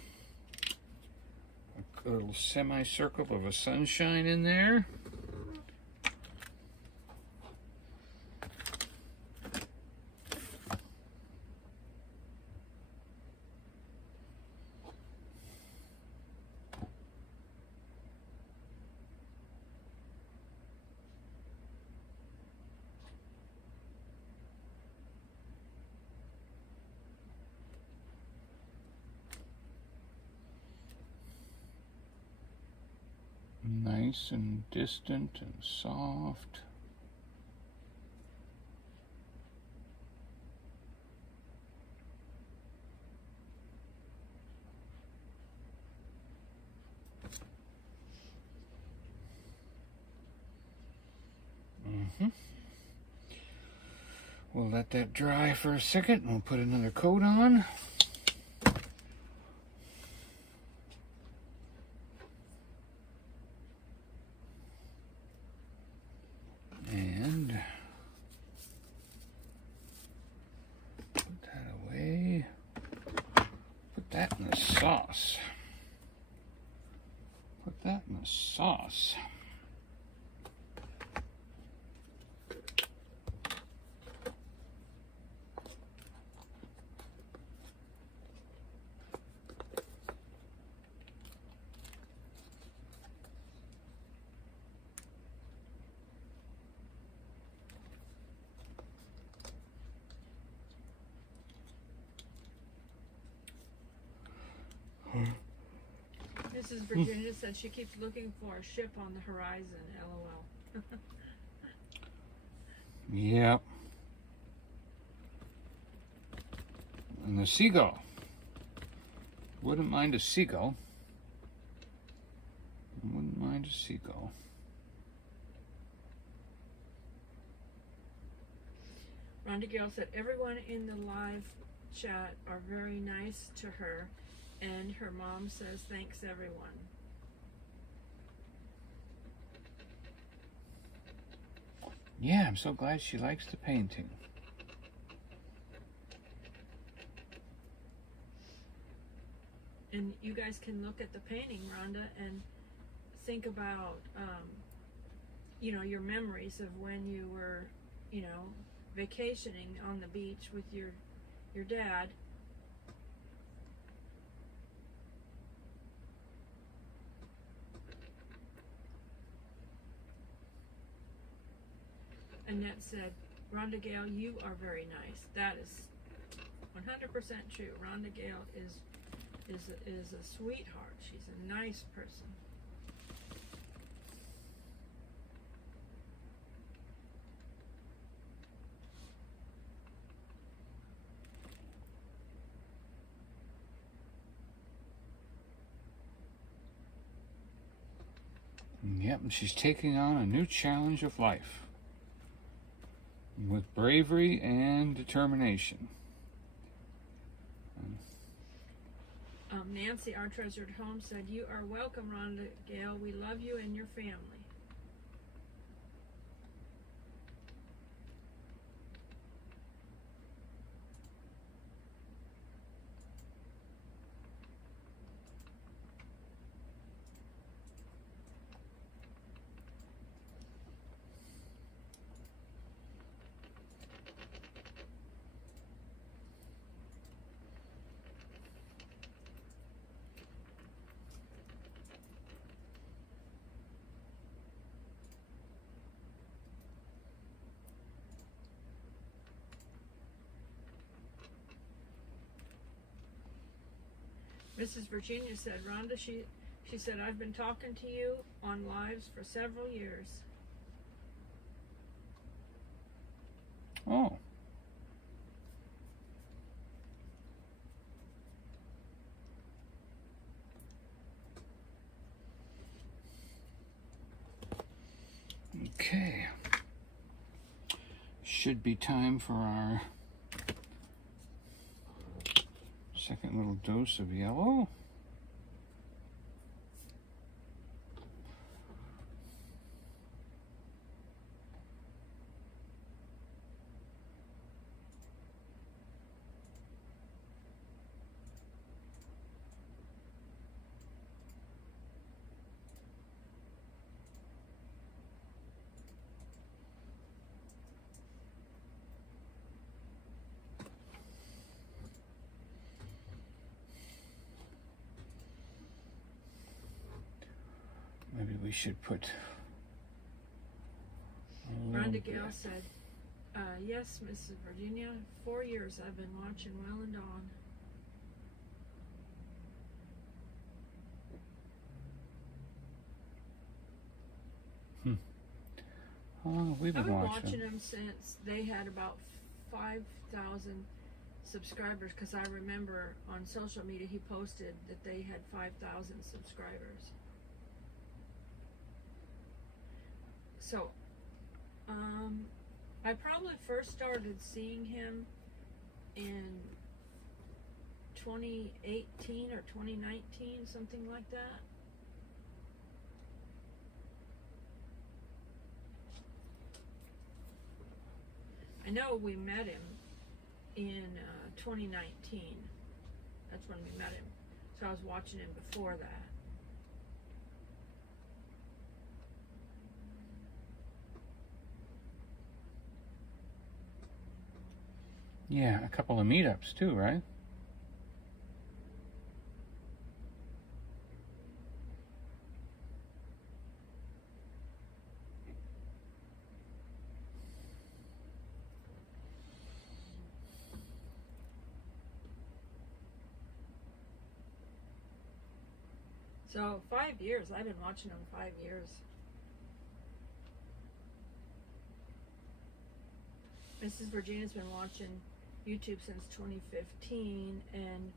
little semicircle of a sunshine in there. Nice and distant and soft. We'll let that dry for a second and we'll put another coat on. And put that away. Put that in the sauce. Put that in the sauce. Mrs. Virginia said she keeps looking for a ship on the horizon, LOL. Yep. And the seagull. Wouldn't mind a seagull. Wouldn't mind a seagull. Rhonda Gale said everyone in the live chat are very nice to her, and her mom says thanks everyone. Yeah, I'm so glad she likes the painting. And you guys can look at the painting, Rhonda, and think about, you know, your memories of when you were, you know, vacationing on the beach with your dad. Annette said, Rhonda Gale, you are very nice. That is 100% true. Rhonda Gale is a sweetheart. She's a nice person. Yep, and she's taking on a new challenge of life with bravery and determination. Nancy, our treasured home, said, you are welcome, Rhonda Gale. We love you and your family. Mrs. Virginia said, Rhonda, she said, I've been talking to you on lives for several years. Oh. Okay. Should be time for our second little dose of yellow. Maybe we should put Rhonda Gale said, yes, Mrs. Virginia, 4 years I've been watching Will and Dawn. How long have we I've been been watching? watching them since they had about 5,000 subscribers, because I remember on social media he posted that they had 5,000 subscribers. So, I probably first started seeing him in 2018 or 2019, something like that. I know we met him in 2019. That's when we met him. So I was watching him before that. Yeah, a couple of meetups too, right? So 5 years. I've been watching him 5 years. Mrs. Virginia's been watching YouTube since 2015, and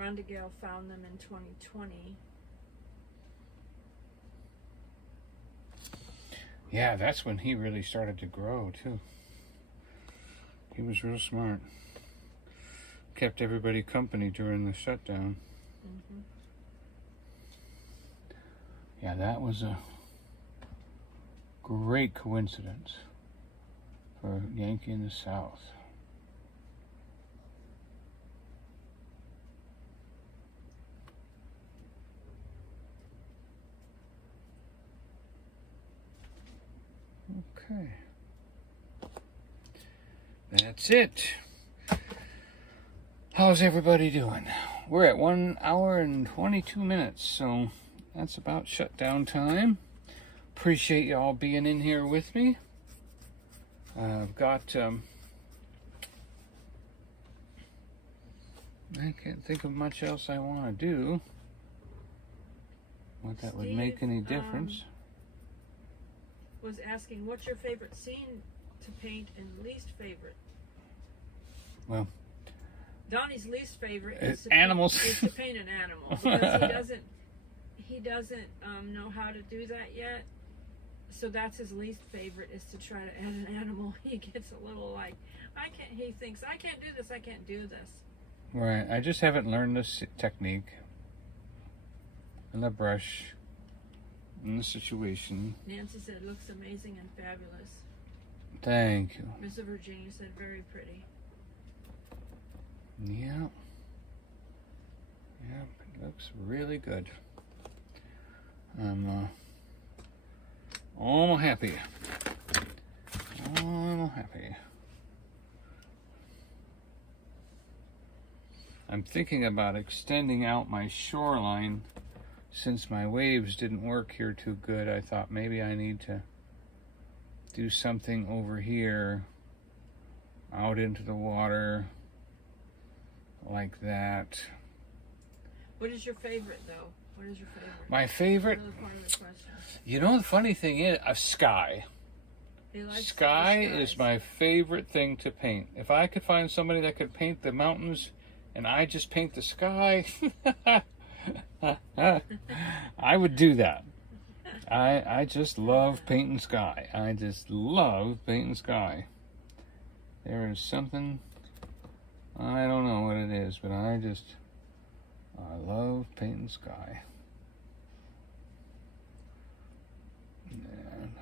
Rhonda Gale found them in 2020. Yeah, that's when he really started to grow too. He was real smart. Kept everybody company during the shutdown. Mm-hmm. Yeah, that was a great coincidence for Yankee in the South. Okay. That's it. How's everybody doing? We're at 1 hour and 22 minutes, so that's about shutdown time. Appreciate y'all being in here with me. I've got, I can't think of much else I want to do. What that would make any difference. Was asking, what's your favorite scene to paint and least favorite? Well, Donnie's least favorite is animals. Is to paint an animal, because he doesn't know how to do that yet. So that's his least favorite, is to try to add an animal. He gets a little like, he thinks, I can't do this, I can't do this. Right, I just haven't learned this technique. And the brush. And the situation. Nancy said, looks amazing and fabulous. Thank you. Mrs. Virginia said, very pretty. Yeah. Yeah, it looks really good. I'm all happy. All happy. I'm thinking about extending out my shoreline. Since my waves didn't work here too good, I thought maybe I need to do something over here, out into the water, like that. What is your favorite, though? What is your favorite? My favorite? Another part of the question. You know, the funny thing is, a sky. Sky is my favorite thing to paint. If I could find somebody that could paint the mountains and I just paint the sky, I would do that. I just love painting sky. I just love painting sky. There is something, I don't know what it is, but I love painting sky. And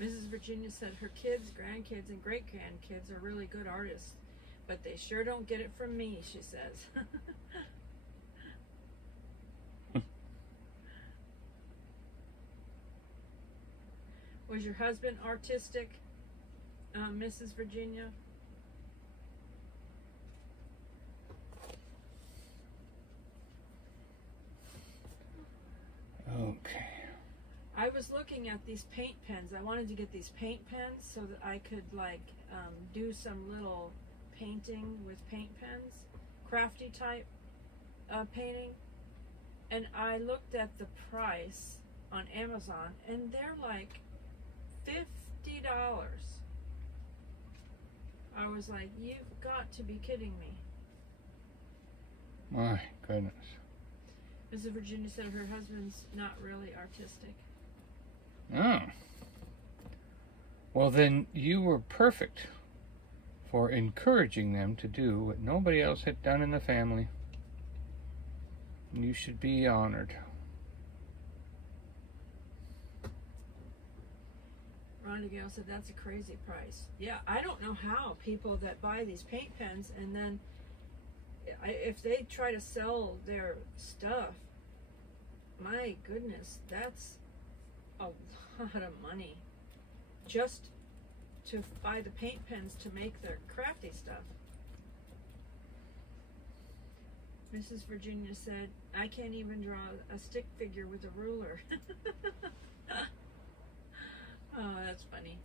Mrs. Virginia said her kids, grandkids, and great-grandkids are really good artists, but they sure don't get it from me, she says. Was your husband artistic, Mrs. Virginia? okay. I was looking at these paint pens. I wanted to get these paint pens so that I could do some little painting with paint pens, crafty type painting, and I looked at the price on Amazon, and they're like $50. I was like, you've got to be kidding me. My goodness. Mrs. Virginia said her husband's not really artistic. Oh. Well, then you were perfect for encouraging them to do what nobody else had done in the family. You should be honored. Rhonda Gale said that's a crazy price. Yeah, I don't know how people that buy these paint pens and then if they try to sell their stuff, my goodness, that's a lot of money just to buy the paint pens to make their crafty stuff. Mrs. Virginia said, I can't even draw a stick figure with a ruler. Oh, that's funny.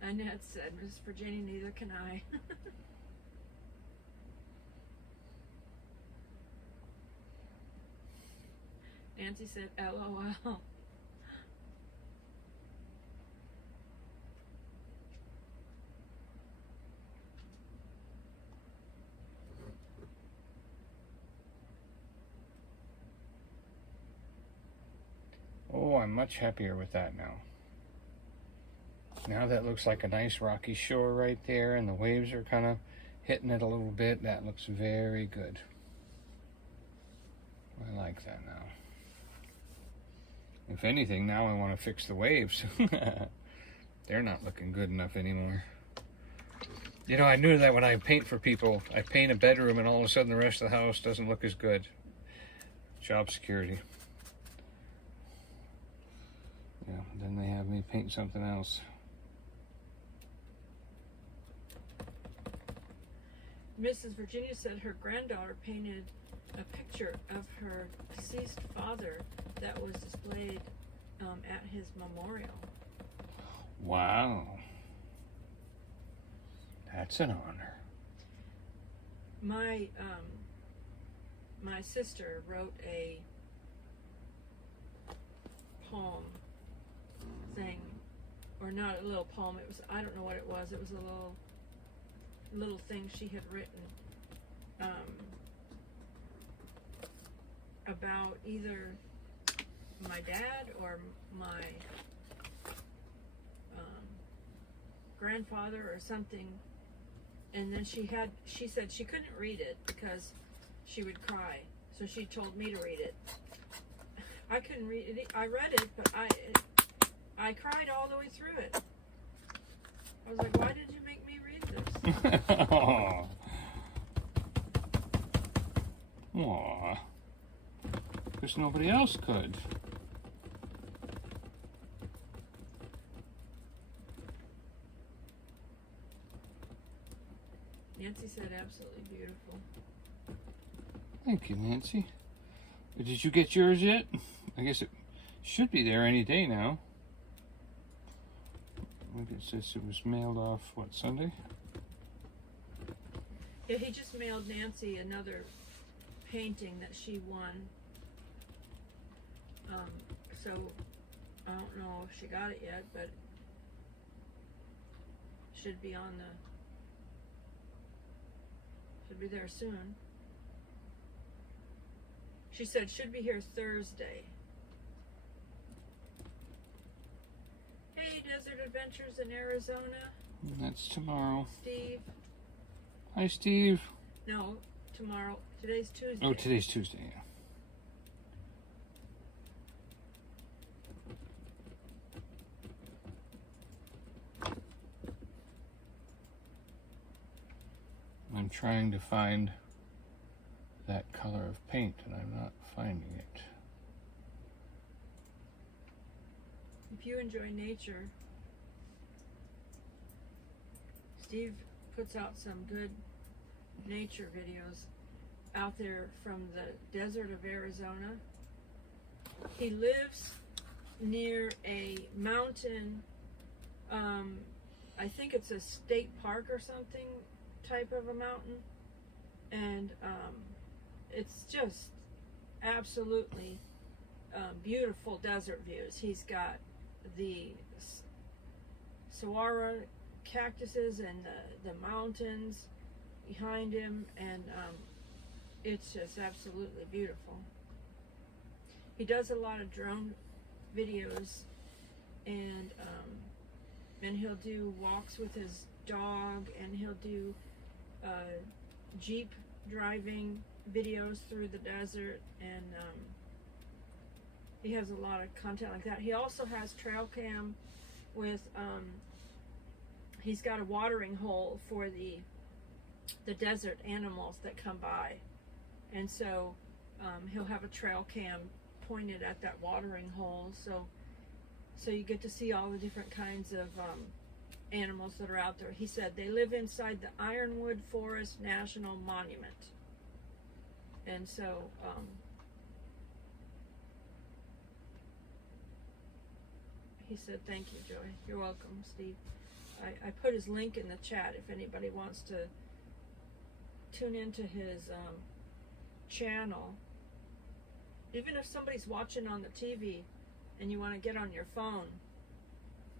Annette said, Miss Virginia, neither can I. Nancy said, LOL. Oh, I'm much happier with that now. Now that looks like a nice rocky shore right there, and the waves are kind of hitting it a little bit. That looks very good. I like that now. If anything, now I want to fix the waves. They're not looking good enough anymore. You know, I knew that when I paint for people, I paint a bedroom and all of a sudden the rest of the house doesn't look as good. Job security. Yeah, then they have me paint something else. Mrs. Virginia said her granddaughter painted a picture of her deceased father that was displayed at his memorial. Wow. That's an honor. My my sister wrote a poem thing, or not a little poem, it was, I don't know what it was, it was a little thing she had written about either my dad or my grandfather or something, and then she said she couldn't read it because she would cry, so she told me to read it. I couldn't read it. I read it, but I cried all the way through it. I was like, why did you make me read this? Aw. Because nobody else could. Nancy said absolutely beautiful. Thank you, Nancy. Did you get yours yet? I guess it should be there any day now. I guess it was mailed off, what, Sunday? Yeah, he just mailed Nancy another painting that she won. So I don't know if she got it yet, but should be should be there soon. She said should be here Thursday. Hey, Desert Adventures in Arizona. That's tomorrow. Steve. Hi, Steve. No, tomorrow. Today's Tuesday. Oh, today's Tuesday, yeah. I'm trying to find that color of paint, and I'm not finding it. If you enjoy nature, Steve puts out some good nature videos out there from the desert of Arizona. He lives near a mountain. I think it's a state park or something type of a mountain, and it's just absolutely beautiful desert views. He's got the saguaro cactuses and the mountains behind him, and it's just absolutely beautiful. He does a lot of drone videos, and he'll do walks with his dog, and he'll do Jeep driving videos through the desert, and he has a lot of content like that. He also has trail cam with he's got a watering hole for the desert animals that come by, and so he'll have a trail cam pointed at that watering hole, so you get to see all the different kinds of animals that are out there. He said they live inside the Ironwood Forest National Monument, and so he said, "Thank you, Joy. You're welcome, Steve." I put his link in the chat if anybody wants to tune into his channel. Even if somebody's watching on the TV and you want to get on your phone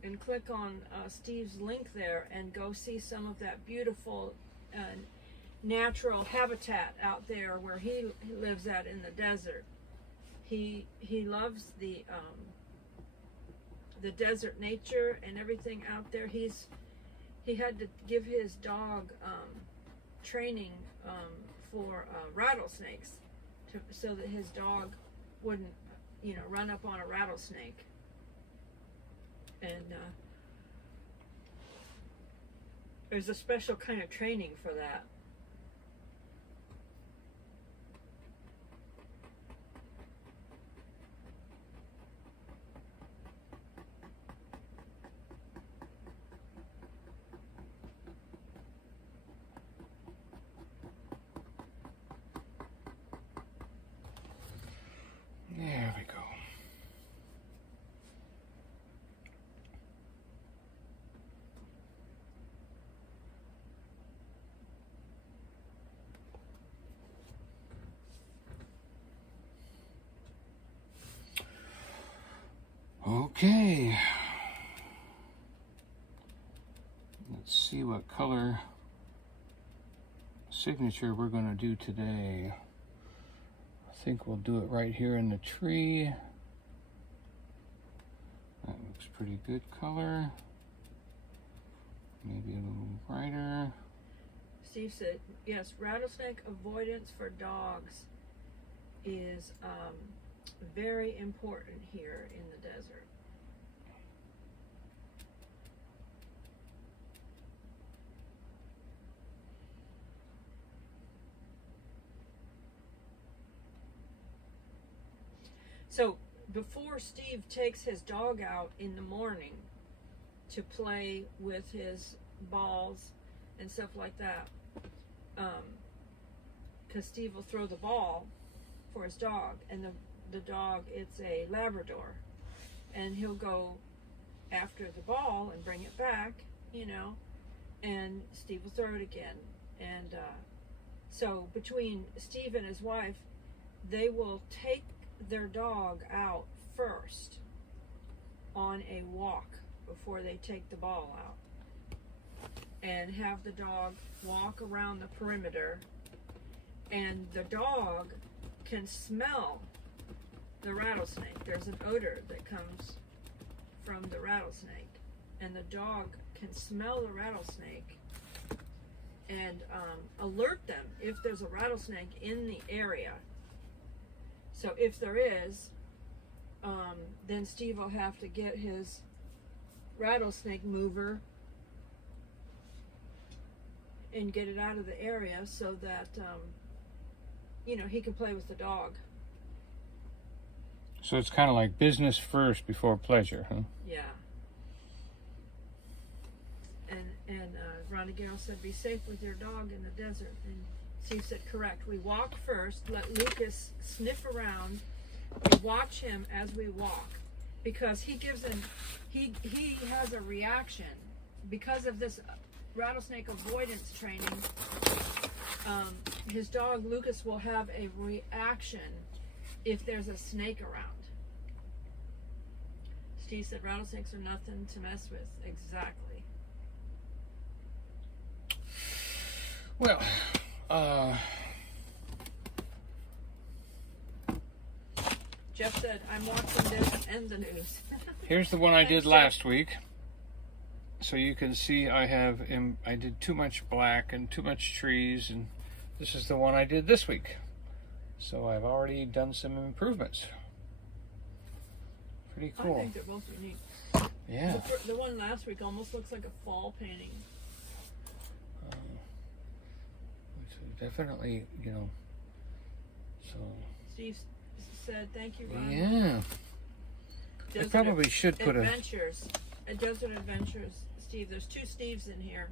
and click on Steve's link there and go see some of that beautiful natural habitat out there where he lives at in the desert. He loves the desert nature and everything out there. He had to give his dog training for rattlesnakes so that his dog wouldn't, run up on a rattlesnake. And there's a special kind of training for that. There we go. Okay. Let's see what color signature we're going to do today. I think we'll do it right here in the tree. That looks pretty good color. Maybe a little brighter. Steve said, yes, rattlesnake avoidance for dogs is very important here in the desert. So before Steve takes his dog out in the morning to play with his balls and stuff like that, because Steve will throw the ball for his dog, and the dog, it's a Labrador, and he'll go after the ball and bring it back, and Steve will throw it again. And so between Steve and his wife, they will take their dog out first on a walk before they take the ball out, and have the dog walk around the perimeter, and the dog can smell the rattlesnake. There's an odor that comes from the rattlesnake, and the dog can smell the rattlesnake and alert them if there's a rattlesnake in the area. So if there is, then Steve will have to get his rattlesnake mover and get it out of the area so that he can play with the dog. So it's kind of like business first before pleasure, huh? Yeah. And Ronnie Gale said, be safe with your dog in the desert. And Steve said, correct. We walk first, let Lucas sniff around. We watch him as we walk, because he has a reaction because of this rattlesnake avoidance training. His dog Lucas will have a reaction if there's a snake around. Steve said rattlesnakes are nothing to mess with. Exactly. Well, Jeff said, I'm watching this and the news. here's the one I did last week. So you can see I did too much black and too much trees, and this is the one I did this week. So I've already done some improvements. Pretty cool. I think they're both unique. Yeah. The one last week almost looks like a fall painting. Definitely, so. Steve said, thank you, Ron. Yeah. I probably should put Adventures. Desert Adventures. Steve, there's 2 Steves in here.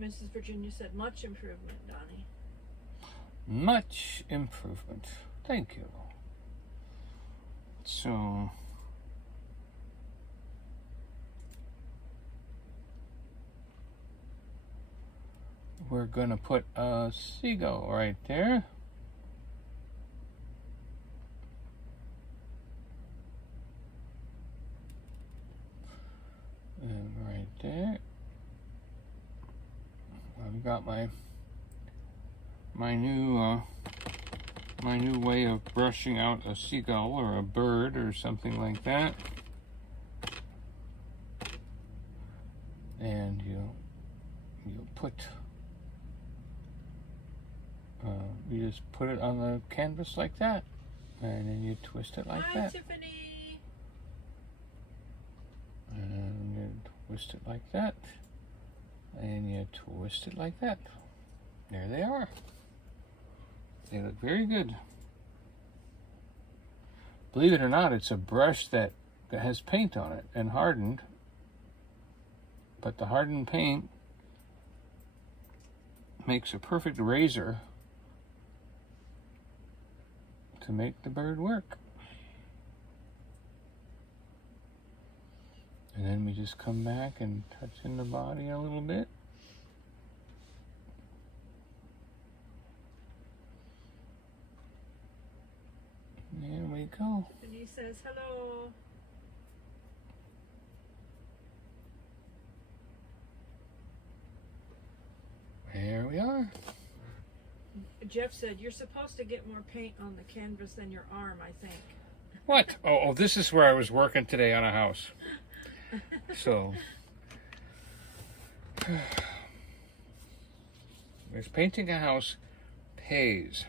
Mrs. Virginia said, much improvement, Donnie. Much improvement. Thank you. So. We're going to put a seagull right there. And right there. I've got my new way of brushing out a seagull or a bird or something like that. And you put you just put it on the canvas like that, and then you twist it like that. Tiffany. And you twist it like that, and you twist it like that. There they are. They look very good. Believe it or not, it's a brush that has paint on it and hardened, but the hardened paint makes a perfect razor to make the bird work. And then we just come back and touch in the body a little bit. There we go. And he says hello. There we are. Jeff said, you're supposed to get more paint on the canvas than your arm, I think. What? Oh, this is where I was working today on a house. So, there's painting a house pays.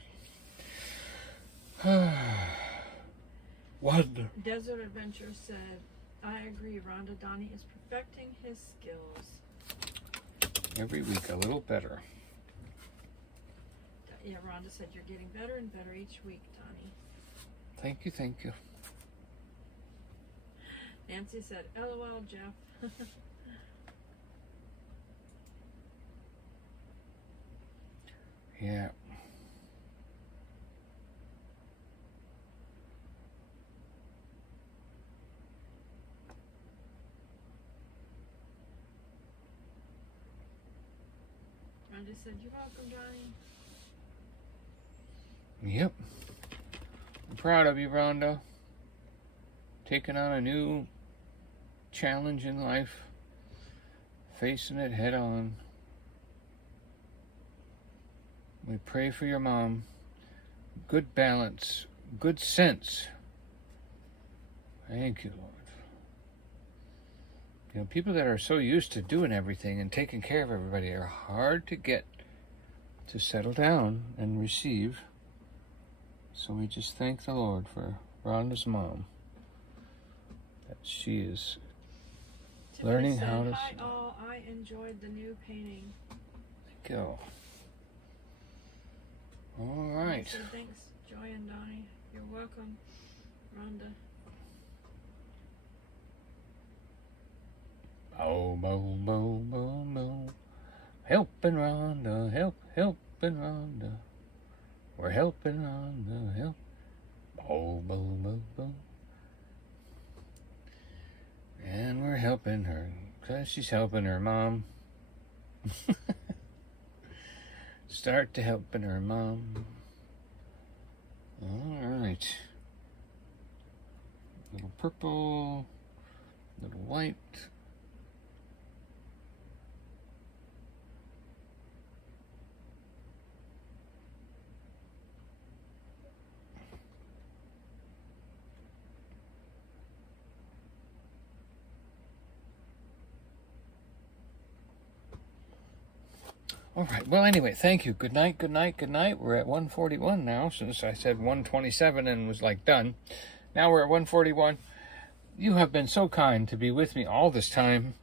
Wonder. Desert Adventure said, I agree, Rhonda Donnie is perfecting his skills. Every week a little better. Yeah, Rhonda said, you're getting better and better each week, Donnie. Thank you, thank you. Nancy said, LOL, Jeff. Yeah. Rhonda said, you're welcome, Donnie. Yep. I'm proud of you, Rhonda. Taking on a new challenge in life. Facing it head on. We pray for your mom. Good balance. Good sense. Thank you, Lord. You know, people that are so used to doing everything and taking care of everybody are hard to get to settle down and receive. So we just thank the Lord for Rhonda's mom. That she is learning how to... Hi all, I enjoyed the new painting. Go. All right. So thanks, Joy and Donnie. You're welcome, Rhonda. Oh, boom, boom, boom, boom. Helping Rhonda, helping Rhonda. We're helping Rhonda, help. Boom, boom, boom, boom. And we're helping her, because she's helping her mom. Start to helping her mom. All right. Little purple, little white. All right. Well, anyway, thank you. Good night, good night, good night. We're at 141 now, since I said 127 and was like done. Now we're at 141. You have been so kind to be with me all this time.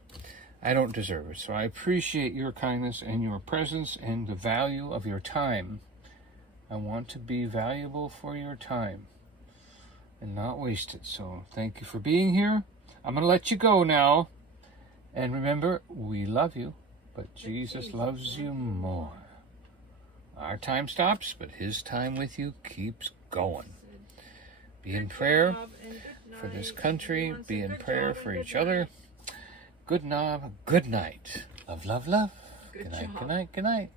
I don't deserve it. So I appreciate your kindness and your presence and the value of your time. I want to be valuable for your time and not waste it. So thank you for being here. I'm going to let you go now. And remember, we love you. But Jesus loves you more. Our time stops, but his time with you keeps going. Be in prayer for this country. Be in prayer for each other. Good night. Love, love, love. Good night, good night, good night.